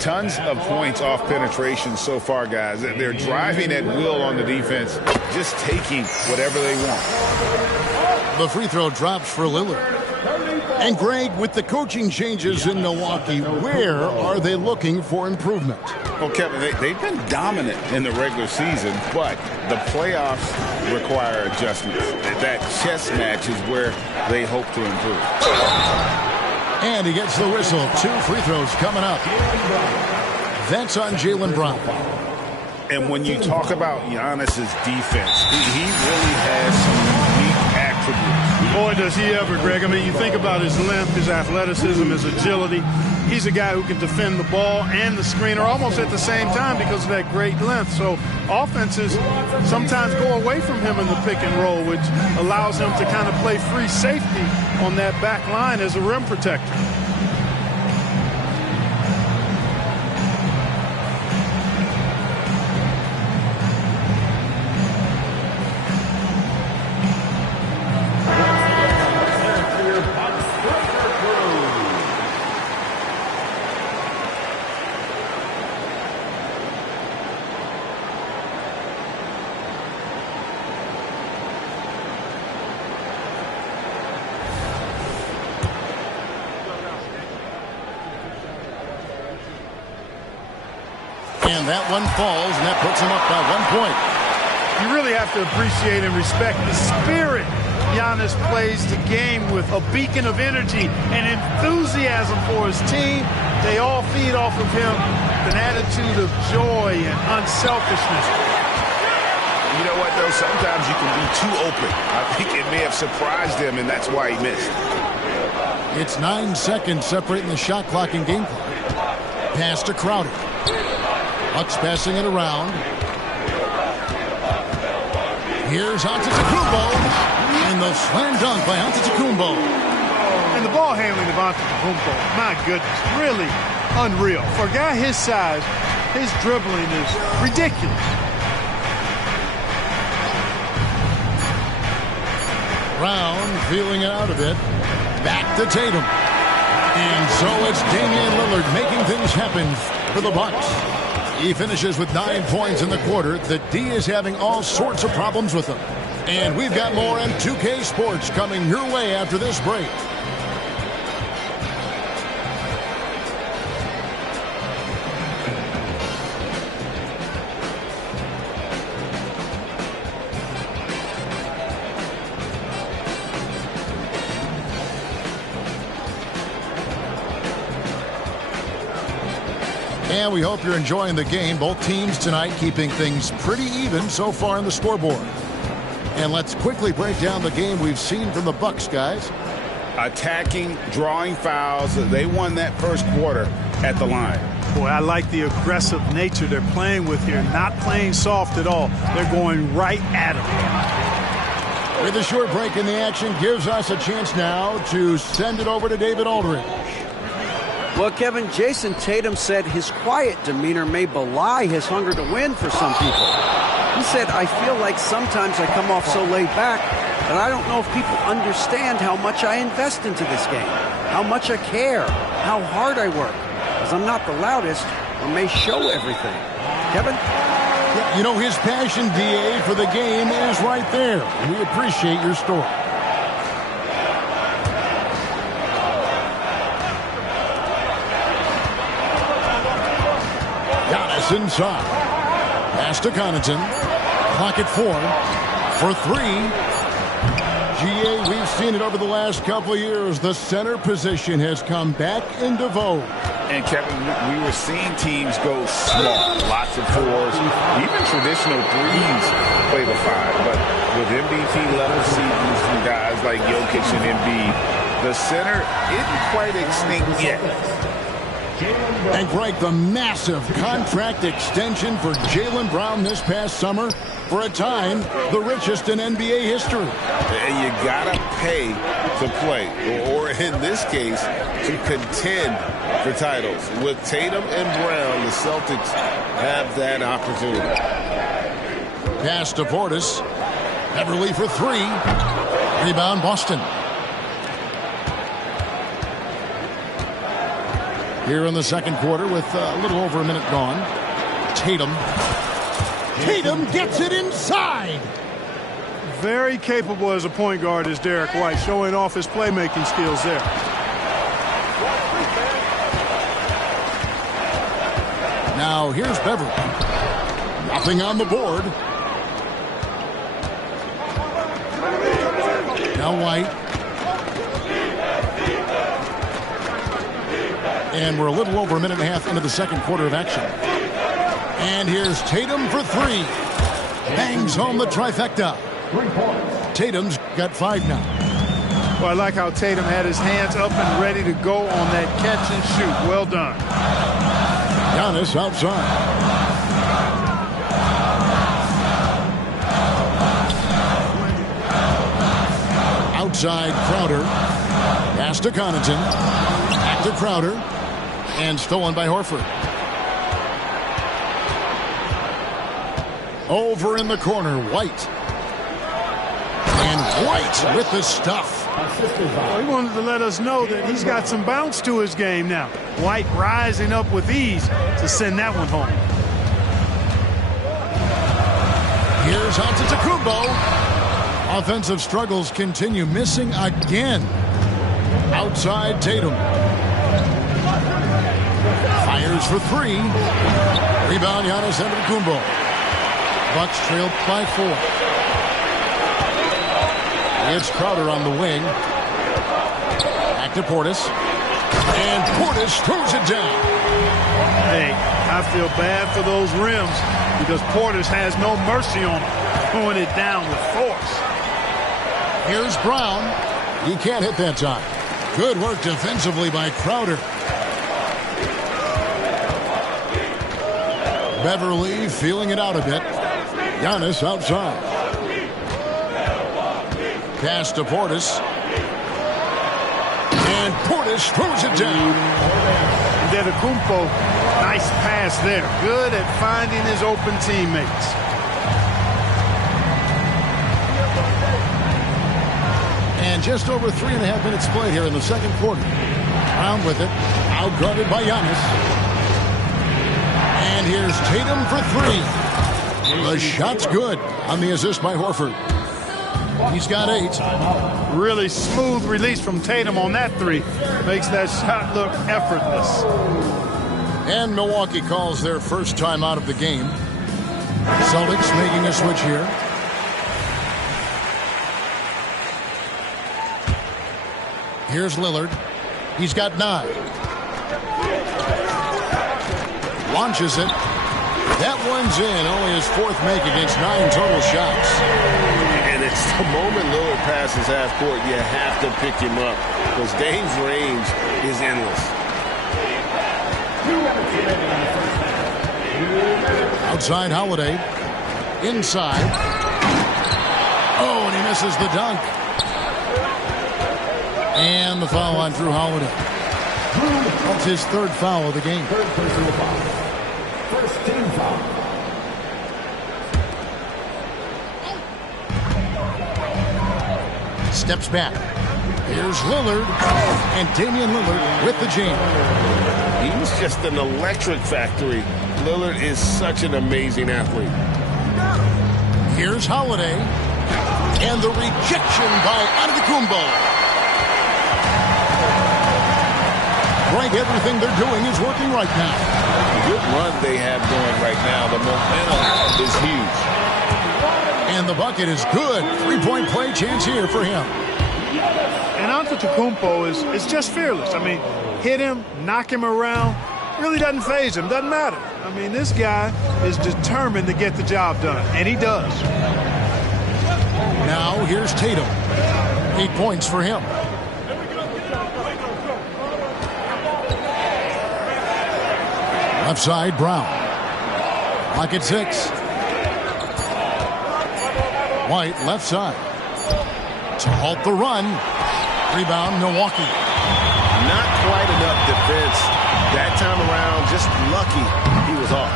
Tons of points off penetration so far, guys. They're driving at will on the defense, just taking whatever they want. The free throw drops for Lillard. And Greg, with the coaching changes in Milwaukee, where are they looking for improvement? Well, Kevin, they've been dominant in the regular season, but the playoffs require adjustments. That chess match is where they hope to improve. And he gets the whistle. 2 free throws coming up. That's on Jaylen Brown. And when you talk about Giannis's defense, he really has some unique attributes. Boy, does he ever, Greg. I mean, you think about his length, his athleticism, his agility. He's a guy who can defend the ball and the screener almost at the same time because of that great length. So offenses sometimes go away from him in the pick and roll, which allows him to kind of play free safety on that back line as a rim protector. And that one falls, and that puts him up by 1 point. You really have to appreciate and respect the spirit Giannis plays the game with, a beacon of energy and enthusiasm for his team. They all feed off of him with an attitude of joy and unselfishness. You know what, though? Sometimes you can be too open. I think it may have surprised him, and that's why he missed. It's 9 seconds separating the shot clock and game clock. Pass to Crowder. Bucks passing it around. Here's Antetokounmpo. And the slam dunk by Antetokounmpo. And the ball handling of Antetokounmpo, my goodness, really unreal. For a guy his size, his dribbling is ridiculous. Brown feeling it out a bit. Back to Tatum. And so it's Damian Lillard making things happen for the Bucks. He finishes with 9 points in the quarter. The D is having all sorts of problems with him. And we've got more on 2K Sports coming your way after this break. And we hope you're enjoying the game. Both teams tonight keeping things pretty even so far on the scoreboard. And let's quickly break down the game we've seen from the Bucks, guys. Attacking, drawing fouls. They won that first quarter at the line. Boy, I like the aggressive nature they're playing with here. Not playing soft at all. They're going right at them. With a short break in the action, gives us a chance now to send it over to David Aldridge. Well, Kevin, Jason Tatum said his quiet demeanor may belie his hunger to win for some people. He said, I feel like sometimes I come off so laid back that I don't know if people understand how much I invest into this game, how much I care, how hard I work, because I'm not the loudest or may show everything. Kevin? Yeah, you know, his passion, DA, for the game is right there. We appreciate your story. Inside. Pass to Connaughton. Clock at 4. For 3. GA, we've seen it over the last couple of years. The center position has come back into vogue. And Kevin, we were seeing teams go small. Lots of 4s. Even traditional 3s play the 5. But with MVP level seasons from guys like Jokic and Embiid, the center isn't quite extinct yet. And Greg, the massive contract extension for Jaylen Brown this past summer, for a time, the richest in NBA history. And you gotta pay to play, or in this case, to contend for titles. With Tatum and Brown, the Celtics have that opportunity. Pass to Portis. Beverly for 3. Rebound, Boston. Here in the second quarter with a little over a minute gone. Tatum gets it inside. Very capable as a point guard is Derek White, showing off his playmaking skills there. Now here's Beverly. Nothing on the board. Now White. And we're a little over a minute and a half into the second quarter of action. And here's Tatum for 3. Bangs home the trifecta. Tatum's got 5 now. Well, I like how Tatum had his hands up and ready to go on that catch and shoot. Well done. Giannis outside. Outside Crowder. Pass to Connaughton. Back to Crowder. And stolen by Horford. Over in the corner, White. And White with the stuff. Well, he wanted to let us know that he's got some bounce to his game now. White rising up with ease to send that one home. Here's Antetokounmpo. Offensive struggles continue, missing again. Outside Tatum. Fires for 3. Rebound, Giannis Antetokounmpo. Bucks trailed by 4. It's Crowder on the wing. Back to Portis. And Portis throws it down. Hey, I feel bad for those rims because Portis has no mercy on them, throwing it down with force. Here's Brown. He can't hit that time. Good work defensively by Crowder. Beverly feeling it out a bit. Giannis outside. Pass to Portis. And Portis throws it down. Antetokounmpo, nice pass there. Good at finding his open teammates. And just over 3.5 minutes played here in the second quarter. Brown with it. Outguarded by Giannis. And here's Tatum for 3. The shot's good on the assist by Horford. He's got 8. Really smooth release from Tatum on that 3. Makes that shot look effortless. And Milwaukee calls their first time out of the game. Celtics making a switch here. Here's Lillard. He's got 9. Launches it. That one's in. Only his fourth make against 9 total shots. And it's the moment Lillard passes half court, you have to pick him up because Dame's range is endless. Outside Holiday. Inside. Oh, and he misses the dunk. And the foul on Drew Holiday. That's his third foul of the game. Third personal foul. First team foul. Steps back. Here's Lillard. And Damian Lillard with the jam. He's just an electric factory. Lillard is such an amazing athlete. Here's Holiday. And the rejection by Antetokounmpo. Greg, everything they're doing is working right now. The good run they have going right now. The momentum is huge. And the bucket is good. 3-point play chance here for him. And Antetokounmpo is just fearless. I mean, hit him, knock him around. Really doesn't faze him. Doesn't matter. I mean, this guy is determined to get the job done. And he does. Now here's Tatum. 8 points for him. Left side, Brown. Clock at 6. White, left side. To halt the run. Rebound, Milwaukee. Not quite enough defense. That time around, just lucky he was off.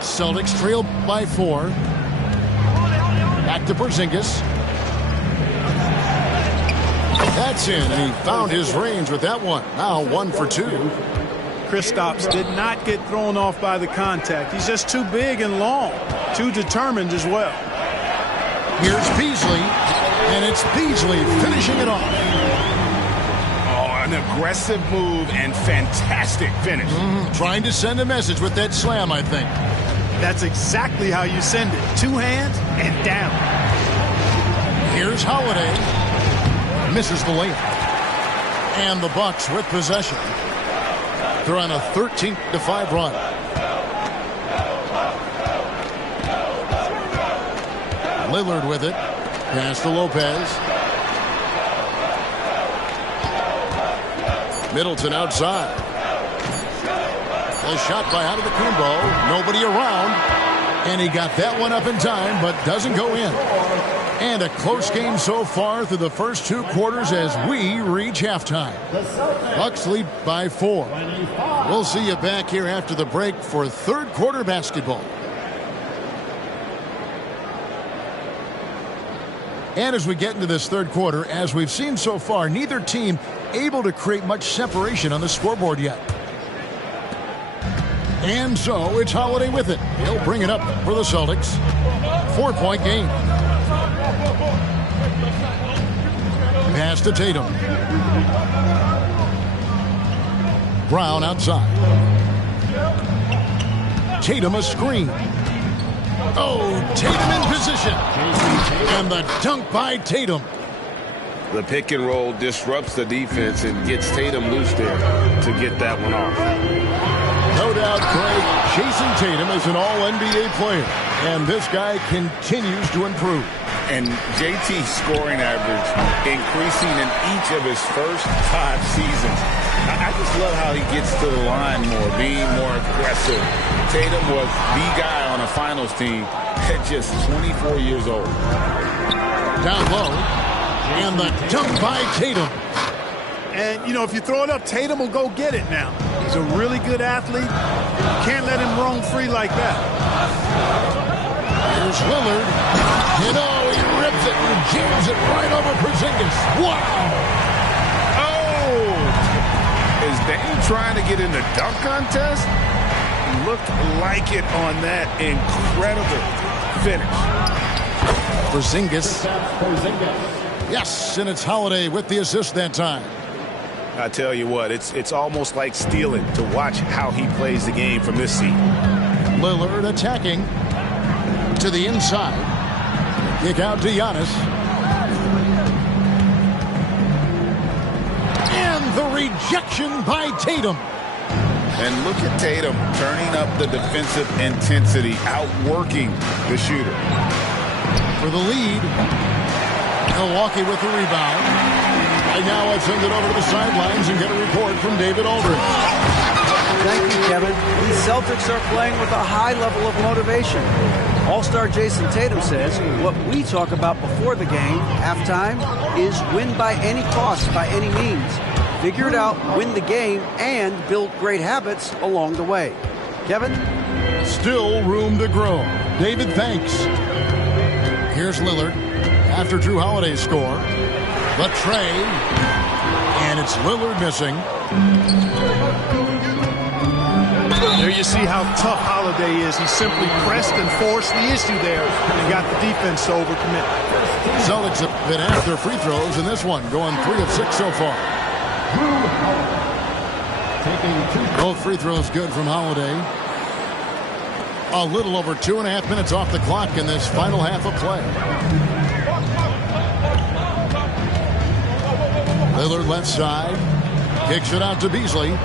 Celtics trail by 4. Back to Porzingis. That's in, and he found his range with that one. Now 1 for 2. Kristaps did not get thrown off by the contact. He's just too big and long. Too determined as well. Here's Beasley, and it's Beasley finishing it off. Oh, an aggressive move and fantastic finish. Trying to send a message with that slam, I think. That's exactly how you send it. 2 hands and down. Here's Holiday. Misses the layup. And the Bucks with possession. They're on a 13-5 run. Lillard with it. Pass to Lopez. Middleton outside. A shot by Antetokounmpo. Nobody around. And he got that one up in time, but doesn't go in. And a close game so far through the first 2 quarters as we reach halftime. Bucks lead by 4. We'll see you back here after the break for third quarter basketball. And as we get into this third quarter, as we've seen so far, neither team able to create much separation on the scoreboard yet. And so it's Holiday with it. He'll bring it up for the Celtics. 4-point game. Pass to Tatum. Brown outside. Tatum a screen. Oh, Tatum in position. And the dunk by Tatum. The pick and roll disrupts the defense and gets Tatum loose there to get that one off. No doubt, Craig, Jason Tatum is an all-NBA player, and this guy continues to improve. And JT's scoring average increasing in each of his first 5 seasons. I just love how he gets to the line more, being more aggressive. Tatum was the guy on a finals team at just 24 years old. Down low, and the dunk by Tatum. And, you know, if you throw it up, Tatum will go get it now. He's a really good athlete. You can't let him roam free like that. Here's Lillard. And oh, he rips it and jams it right over Porzingis. Wow! Oh! Is Dame trying to get in the dunk contest? Looked like it on that incredible finish. Porzingis. Yes, and it's Holiday with the assist that time. I tell you what, it's almost like stealing to watch how he plays the game from this seat. Lillard attacking to the inside. Kick out to Giannis. And the rejection by Tatum. And look at Tatum turning up the defensive intensity, outworking the shooter. For the lead, Milwaukee with the rebound. Right now, let's send it over to the sidelines and get a report from David Aldridge. Thank you, Kevin. These Celtics are playing with a high level of motivation. All-star Jason Tatum says what we talk about before the game, halftime, is win by any cost, by any means. Figure it out, win the game, and build great habits along the way. Kevin? Still room to grow. David, thanks. Here's Lillard after Drew Holiday's score. The tray, and it's Lillard missing. There you see how tough Holiday is. He simply pressed and forced the issue there and got the defense to overcommit. Celtics have been after free throws in this one, going 3 of 6 so far. Both free throws good from Holiday. A little over 2.5 minutes off the clock in this final half of play. Lillard left side. Kicks it out to Beasley.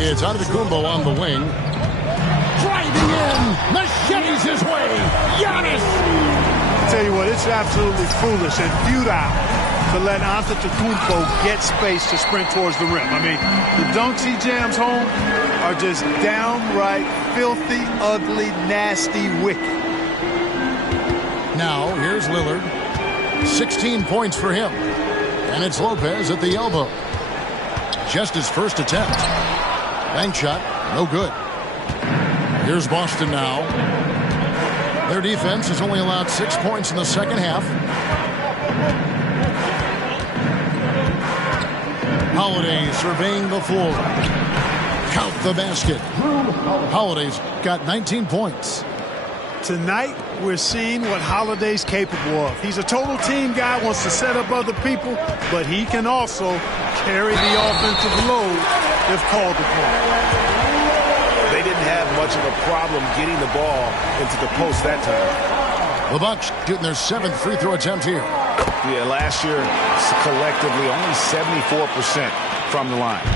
It's Antetokounmpo on the wing. Driving in. Machetes his way. Giannis. I'll tell you what, it's absolutely foolish and futile to let Antetokounmpo get space to sprint towards the rim. I mean, the dunks he jams home are just downright filthy, ugly, nasty, wicked. Now, here's Lillard. 16 points for him. And it's Lopez at the elbow. Just his first attempt. Bank shot, no good. Here's Boston now. Their defense has only allowed 6 points in the second half. Holiday surveying the floor. Count the basket. Holiday's got 19 points. Tonight, we're seeing what Holiday's capable of. He's a total team guy, wants to set up other people, but he can also carry the offensive load if called upon. They didn't have much of a problem getting the ball into the post that time. The Bucks getting their 7th free throw attempt here. Yeah, last year, collectively, only 74% from the line.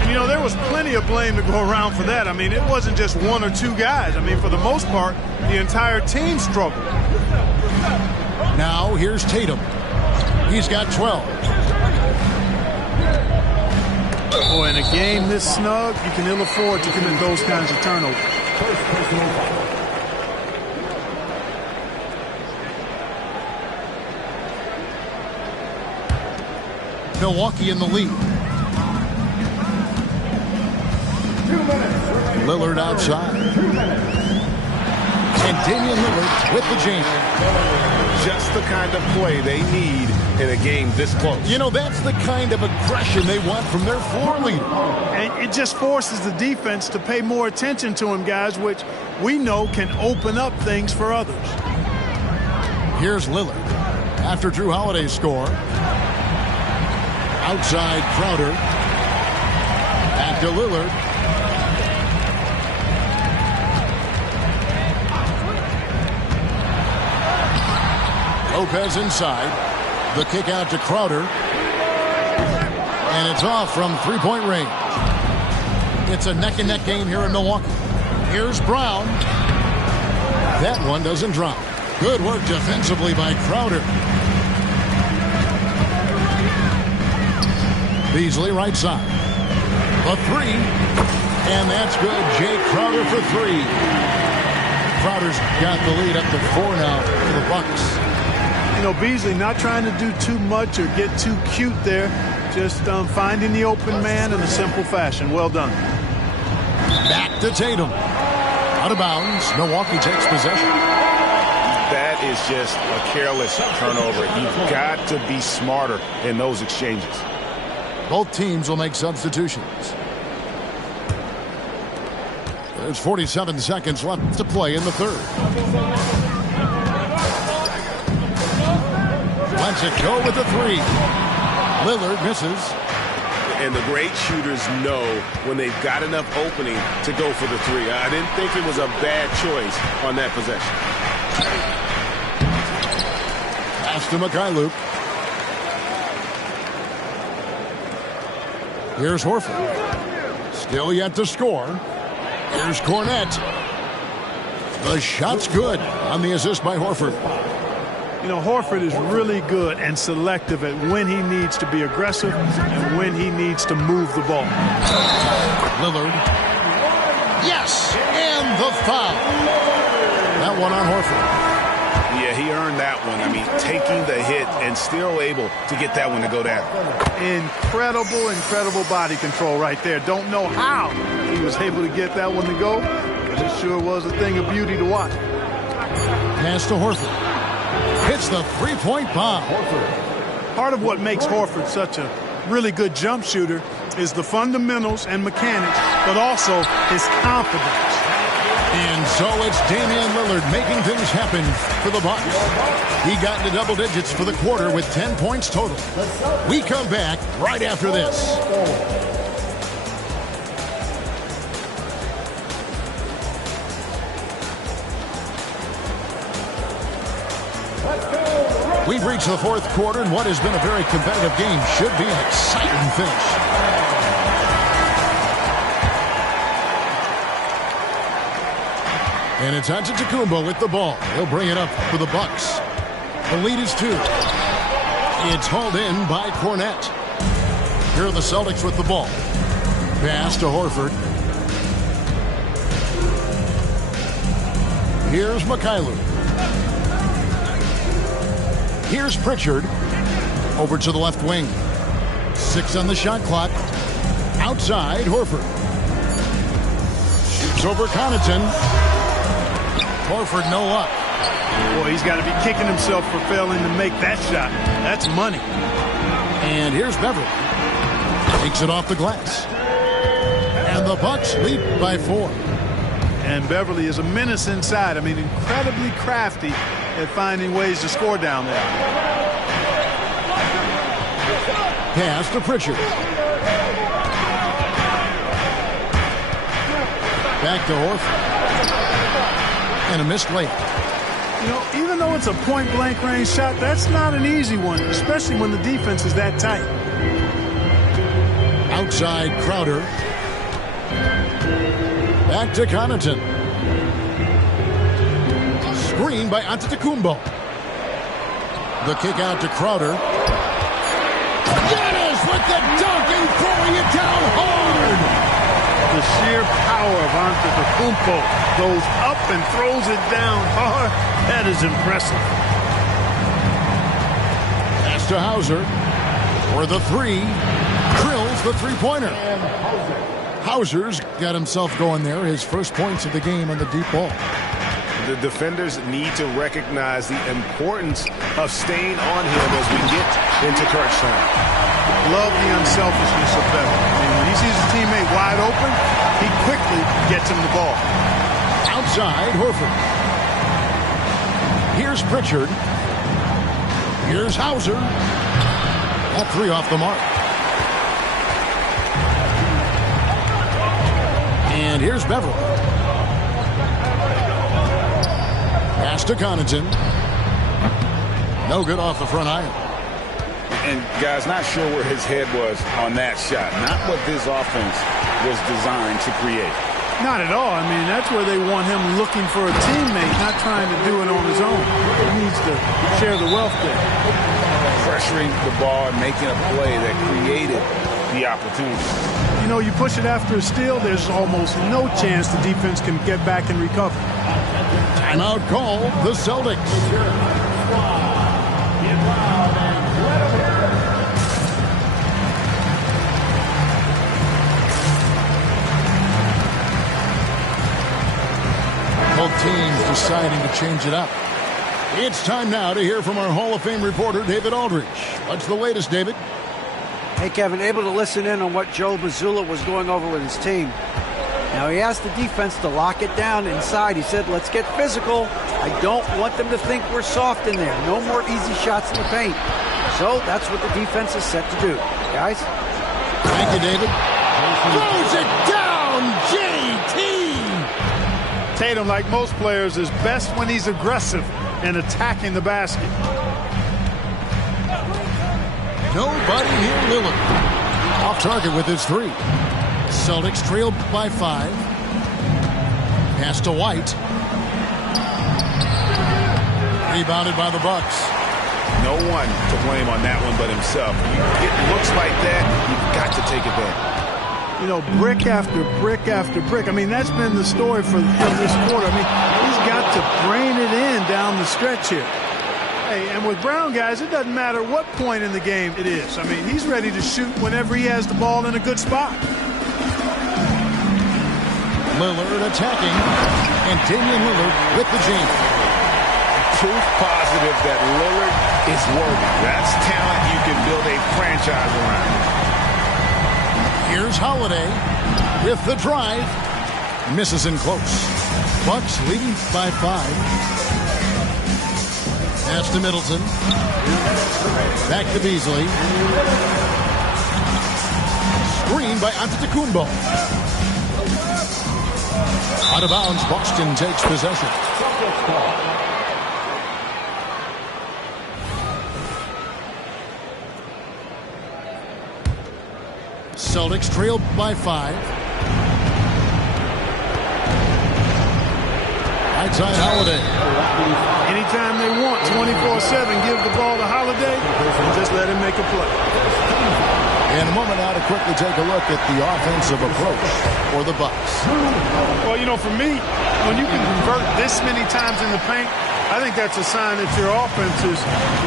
And, you know, there was plenty of blame to go around for that. I mean, it wasn't just 1 or 2 guys. I mean, for the most part, the entire team struggled. Now, here's Tatum. He's got 12. Boy, in a game this snug, you can ill afford to commit those kinds of turnovers. Milwaukee in the lead. Lillard outside. And Damian Lillard with the jam. Just the kind of play they need in a game this close. You know, that's the kind of aggression they want from their floor leader. And it just forces the defense to pay more attention to him, guys, which we know can open up things for others. Here's Lillard after Drew Holiday's score. Outside Crowder. Back to Lillard. Lopez inside. The kick out to Crowder. And it's off from three-point range. It's a neck-and-neck game here in Milwaukee. Here's Brown. That one doesn't drop. Good work defensively by Crowder. Beasley right side. A three. And that's good. Jay Crowder for 3. Crowder's got the lead up to 4 now for the Bucks. You know, Beasley not trying to do too much or get too cute there. Just finding the open man in a simple fashion. Well done. Back to Tatum. Out of bounds. Milwaukee takes possession. That is just a careless turnover. You've got to be smarter in those exchanges. Both teams will make substitutions. There's 47 seconds left to play in the third. Lets it go with the 3. Lillard misses. And the great shooters know when they've got enough opening to go for the 3. I didn't think it was a bad choice on that possession. Pass to Mikhailuk. Here's Horford. Still yet to score. Here's Cornette. The shot's good on the assist by Horford. You know, Horford is really good and selective at when he needs to be aggressive and when he needs to move the ball. Lillard. Yes, and the foul. That one on Horford. Yeah, he earned that one. I mean, taking the hit and still able to get that one to go down. Incredible body control right there. Don't know how he was able to get that one to go, but it sure was a thing of beauty to watch. Pass to Horford. Hits the three-point bomb. Part of what makes Horford such a really good jump shooter is the fundamentals and mechanics, but also his confidence. And so it's Damian Lillard making things happen for the Bucks. He got into double digits for the quarter with 10 points total. We come back right after this. We've reached the fourth quarter, and what has been a very competitive game should be an exciting finish. And it's Antetokounmpo with the ball. He'll bring it up for the Bucks. The lead is 2. It's hauled in by Cornette. Here are the Celtics with the ball. Pass to Horford. Here's Mikhailuk. Here's Pritchard. Over to the left wing. 6 on the shot clock. Outside, Horford. Shoots over Connaughton. Horford no luck. Boy, he's got to be kicking himself for failing to make that shot. That's money. And here's Beverly. Takes it off the glass. And the Bucks lead by 4. And Beverly is a menace inside. I mean, incredibly crafty at finding ways to score down there. Pass to Pritchard. Back to Horford. And a missed layup. You know, even though it's a point-blank range shot, that's not an easy one, especially when the defense is that tight. Outside Crowder. Back to Connaughton. Screen by Antetokounmpo. The kick out to Crowder. Giannis with the dunk and throwing it down hard. The sheer power of Antetokounmpo goes up and throws it down hard. That is impressive. Pass to Hauser for the 3. Drills the three-pointer. Hauser's got himself going there. His first points of the game on the deep ball. The defenders need to recognize the importance of staying on him as we get into crunch time. Love the unselfishness of Beverly. I mean, when he sees his teammate wide open, he quickly gets him the ball. Outside, Horford. Here's Pritchard. Here's Hauser. That 3 off the mark. And here's Beverly. Pass to Connaughton. No good off the front iron. And, guys, not sure where his head was on that shot. Not what this offense was designed to create. Not at all. I mean, that's where they want him looking for a teammate, not trying to do it on his own. He needs to share the wealth there. Pressuring the ball and making a play that created the opportunity. You know, you push it after a steal, there's almost no chance the defense can get back and recover. Timeout call, the Celtics. Both teams deciding to change it up. It's time now to hear from our Hall of Fame reporter, David Aldridge. What's the latest, David? Hey, Kevin, able to listen in on what Joe Mazzulla was going over with his team. Now, he asked the defense to lock it down inside. He said, let's get physical. I don't want them to think we're soft in there. No more easy shots in the paint. So that's what the defense is set to do. Guys? Thank you, David. Throws it down, JT! Tatum, like most players, is best when he's aggressive and attacking the basket. Nobody near Lillard. Off target with his 3. Celtics trail by 5. Pass to White. Rebounded by the Bucks. No one to blame on that one but himself. You get looks like that, you've got to take advantage. You know, brick after brick after brick. I mean, that's been the story for this quarter. I mean, he's got to brain it in down the stretch here. Hey, and with Brown, guys, it doesn't matter what point in the game it is. I mean, he's ready to shoot whenever he has the ball in a good spot. Lillard attacking, and Damian Lillard with the jam. Proof positive that Lillard is worthy. That's talent you can build a franchise around. Here's Holiday with the drive. Misses in close. Bucks leading by 5. Pass to Middleton. Back to Beasley. Screen by Antetokounmpo. Out of bounds, Boston takes possession. Celtics trail by 5. Right side, Holiday. Anytime they want, 24/7, give the ball to Holiday and just let him make a play. In a moment now to quickly take a look at the offensive approach for the Bucks. Well, you know, for me, when you can convert this many times in the paint, I think that's a sign that your offense is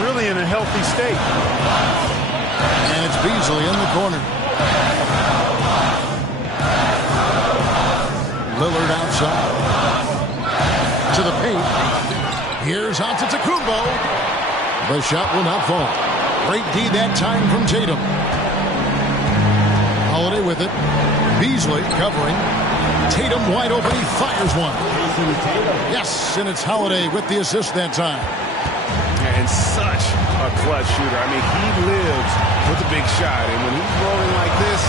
really in a healthy state. And it's Beasley in the corner. Lillard outside. To the paint. Here's Antetokounmpo. The shot will not fall. Great D that time from Tatum. Holiday with it. Beasley covering. Tatum wide open. He fires one. Yes, and it's Holiday with the assist that time. And such a clutch shooter. I mean, he lives with a big shot. And when he's rolling like this,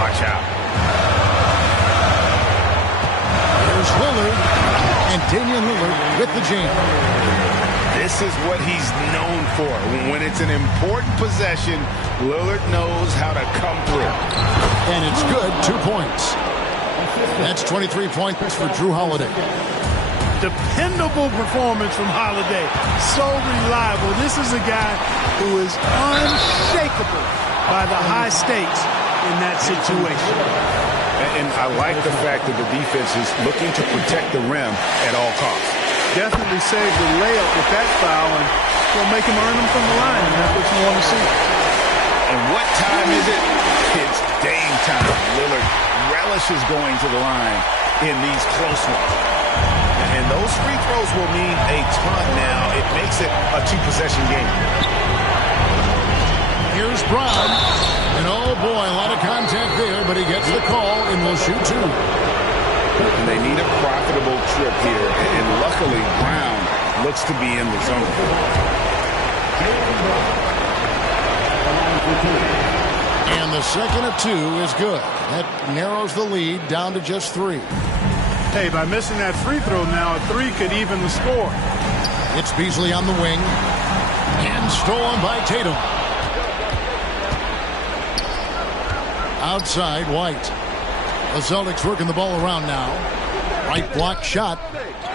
watch out. Here's Lillard. And Damian Lillard with the jam. This is what he's known for. When it's an important possession, Lillard knows how to come through. And it's good. 2 points. That's 23 points for Jrue Holiday. Dependable performance from Holiday. So reliable. This is a guy who is unshakable by the high stakes in that situation. And I like the fact that the defense is looking to protect the rim at all costs. Definitely saved the layup with that foul and will make him earn them from the line. And that's what you want to see. And what time is it? It's Dame time. Lillard relishes going to the line in these close ones. And those free throws will mean a ton now. It makes it a 2-possession game. Here's Brown. And oh boy, a lot of contact there, but he gets the call and will shoot 2. And they need a profitable trip here. And luckily, Brown looks to be in the zone. And the second of 2 is good. That narrows the lead down to just 3. Hey, by missing that free throw now, a 3 could even the score. It's Beasley on the wing. And stolen by Tatum. Outside, White. The Celtics working the ball around now. Right block shot.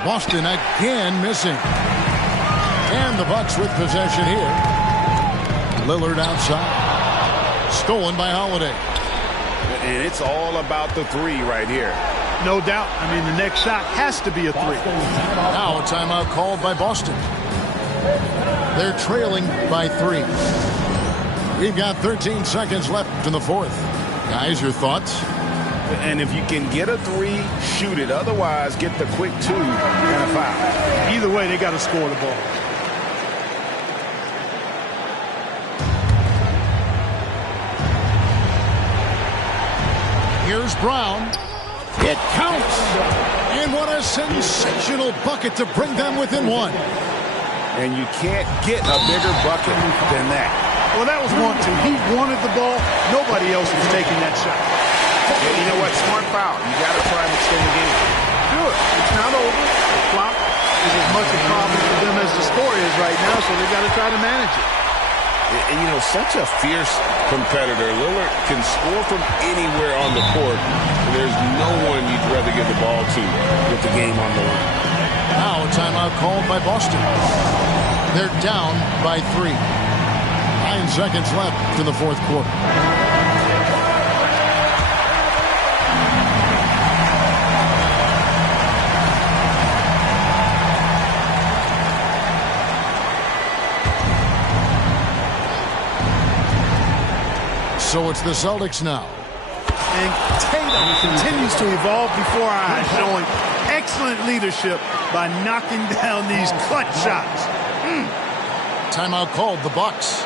Boston again missing. And the Bucks with possession here. Lillard outside. Stolen by Holiday. And it's all about the 3 right here. No doubt. I mean, the next shot has to be a 3. Now a timeout called by Boston. They're trailing by 3. We've got 13 seconds left in the 4th. Guys, your thoughts? And if you can get a 3, shoot it. Otherwise, get the quick 2 and a foul. Either way, they got to score the ball. Here's Brown. It counts. And what a sensational bucket to bring them within 1. And you can't get a bigger bucket than that. Well, that was 1-2. He wanted the ball. Nobody else was taking that shot. And you know what? Smart foul. You got to try and extend the game. Do it. It's not over. The clock is as much a problem for them as the score is right now, so they got to try to manage it. you know, such a fierce competitor. Lillard can score from anywhere on the court. And there's no one you'd rather give the ball to with the game on the line. Now a timeout called by Boston. They're down by 3. 9 seconds left in the fourth quarter. So it's the Celtics now. And Tatum continues to evolve before our eyes, showing excellent leadership by knocking down these clutch shots. Timeout called the Bucks.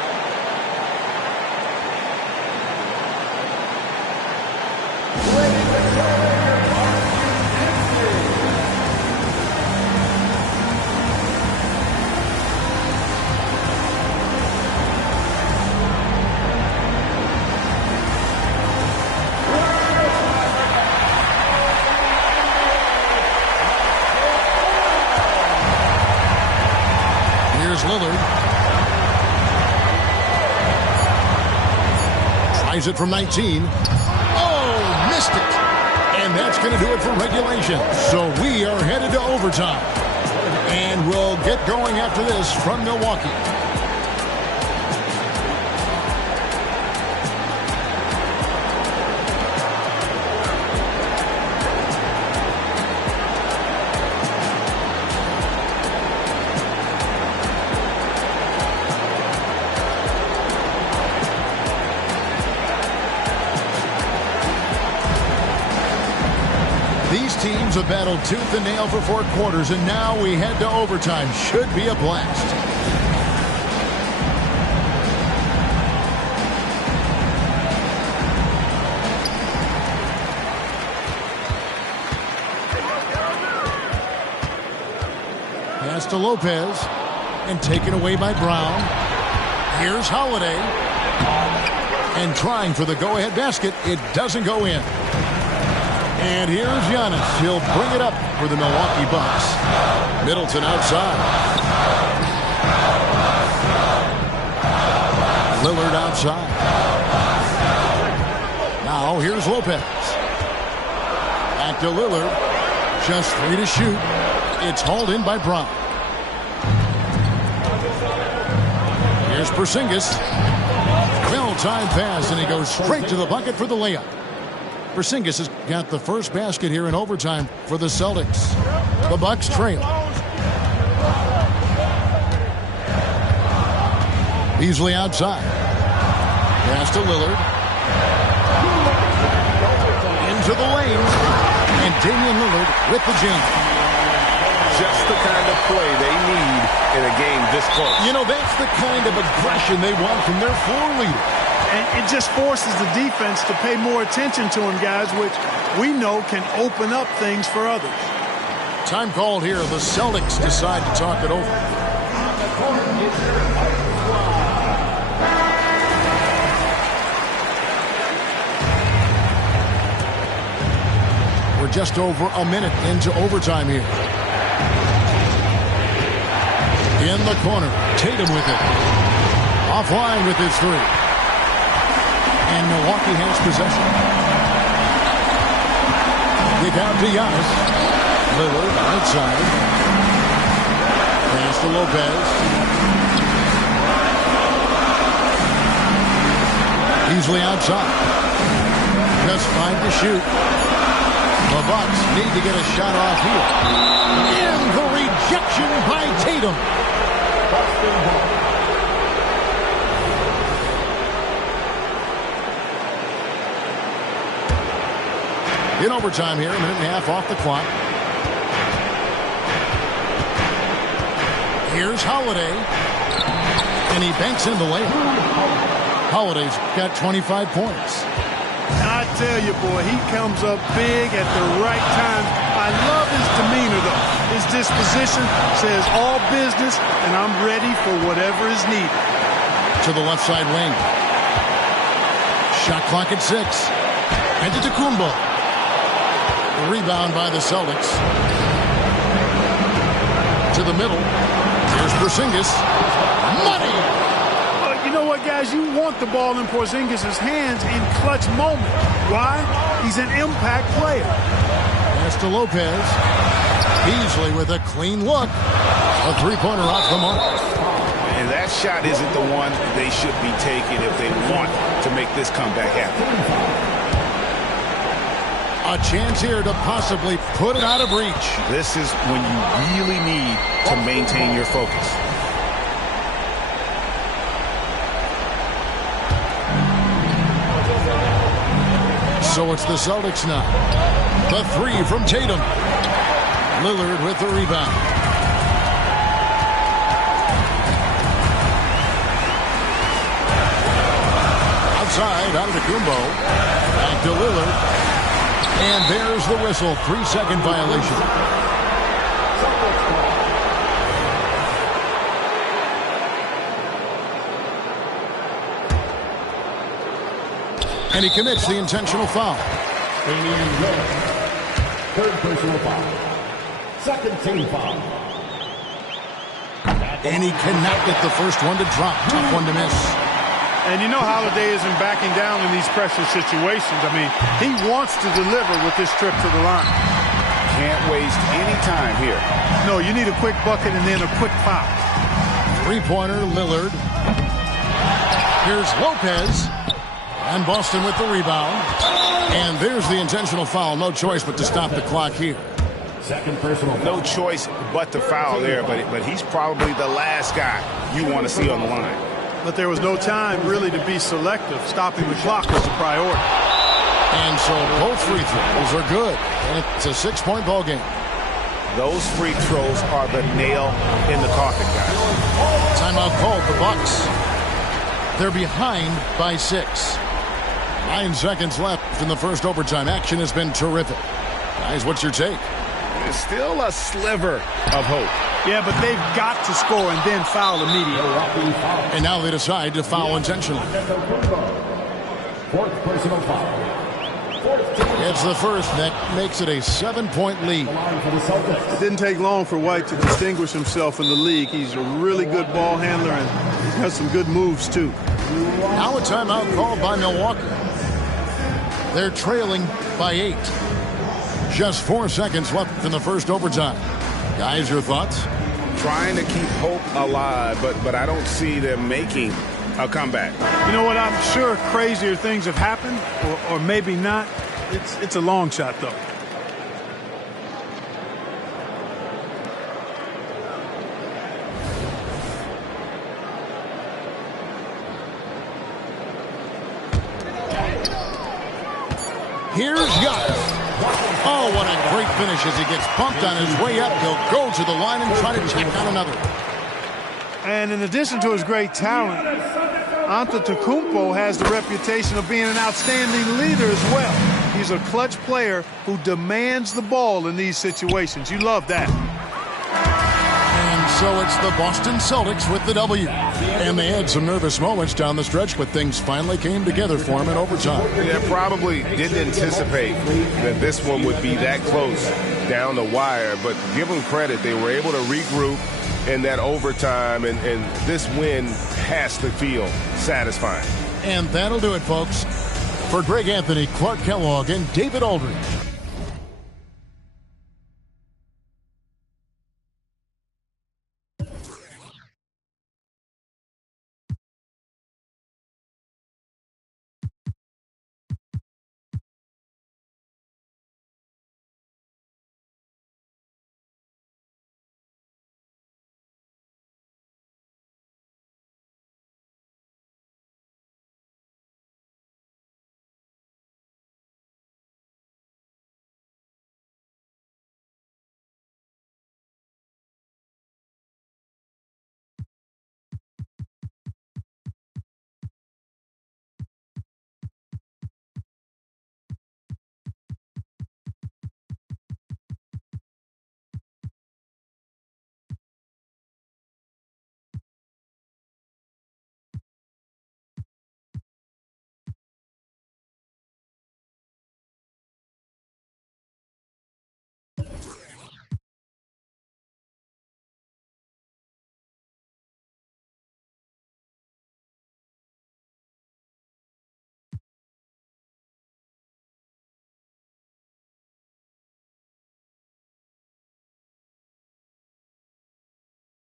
Lillard tries it from 19. Oh, missed it. And that's going to do it for regulation. So we are headed to overtime. And we'll get going after this from Milwaukee. These teams have battled tooth and nail for 4 quarters, and now we head to overtime. Should be a blast. Pass to Lopez, and taken away by Brown. Here's Holiday, and trying for the go-ahead basket. It doesn't go in. And here's Giannis. He'll bring it up for the Milwaukee Bucks. Middleton outside. Lillard outside. Now here's Lopez. Back to Lillard. Just 3 to shoot. It's hauled in by Brown. Here's Porzingis. Well-timed pass, and he goes straight to the bucket for the layup. Porzingis has got the first basket here in overtime for the Celtics. The Bucks trail. Beasley outside. Pass to Lillard. Into the lane. And Damian Lillard with the jam. Just the kind of play they need in a game this close. You know, that's the kind of aggression they want from their floor leader. And it just forces the defense to pay more attention to him, guys, which we know can open up things for others. Time called here. The Celtics decide to talk it over. We're just over a minute into overtime here. In the corner, Tatum with it. Offline with his 3. And Milwaukee has possession. Kick out to Giannis. Lillard outside. Pass to Lopez. Beasley outside. Just 5 to shoot. The Bucks need to get a shot off here. And the rejection by Tatum. In overtime here, a minute and a half off the clock. Here's Holiday. And he banks in the layup. Holiday's got 25 points. I tell you, boy, he comes up big at the right time. I love his demeanor, though. His disposition says all business, and I'm ready for whatever is needed. To the left side wing. Shot clock at 6. Antetokounmpo. The rebound by the Celtics. To the middle. Here's Porzingis. Money! You know what? what, guys? You want the ball in Porzingis' hands in clutch moment. Why? He's an impact player. Pass to Lopez. Beasley with a clean look. A three-pointer off the mark. And that shot isn't the one they should be taking if they want to make this comeback happen. A chance here to possibly put it out of reach. This is when you really need to maintain your focus. So it's the Celtics now. The three from Tatum. Lillard with the rebound. Outside, Antetokounmpo. Back to Lillard. And there's the whistle. 3-second violation. And he commits the intentional foul. Third personal foul. Second team foul. And he cannot get the first one to drop. Tough one to miss. And you know Holiday isn't backing down in these pressure situations. I mean, he wants to deliver with this trip to the line. Can't waste any time here. No, you need a quick bucket and then a quick foul. Three-pointer, Lillard. Here's Lopez. And Boston with the rebound. And there's the intentional foul. No choice but to stop the clock here. Second personal foul. No choice but to foul there, but he's probably the last guy you want to see on the line. But there was no time really to be selective. Stopping the clock was a priority. And so both free throws are good. And it's a 6-point ball game. Those free throws are the nail in the coffin, guys. Timeout called the Bucks. They're behind by 6. 9 seconds left in the first overtime. Action has been terrific. Guys, what's your take? There's still a sliver of hope. Yeah, but they've got to score and then foul immediately. And now they decide to foul intentionally. Fourth personal foul. It's the first that makes it a 7-point lead. It didn't take long for White to distinguish himself in the league. He's a really good ball handler, and he's got some good moves, too. Now a timeout called by Milwaukee. They're trailing by 8. Just 4 seconds left in the first overtime. Guys, your thoughts? Trying to keep hope alive, but I don't see them making a comeback. You know what? I'm sure crazier things have happened, or maybe not. It's a long shot, though. Here's Giannis. Oh, what a great finish as he gets bumped on his way up. He'll go to the line and try to check on another. And in addition to his great talent, Antetokounmpo has the reputation of being an outstanding leader as well. He's a clutch player who demands the ball in these situations. You love that. And so it's the Boston Celtics with the W. And they had some nervous moments down the stretch, but things finally came together for them in overtime. Yeah, probably didn't anticipate that this one would be that close down the wire, but give them credit. They were able to regroup in that overtime, and this win has to feel satisfying. And that'll do it, folks. For Greg Anthony, Clark Kellogg, and David Aldridge,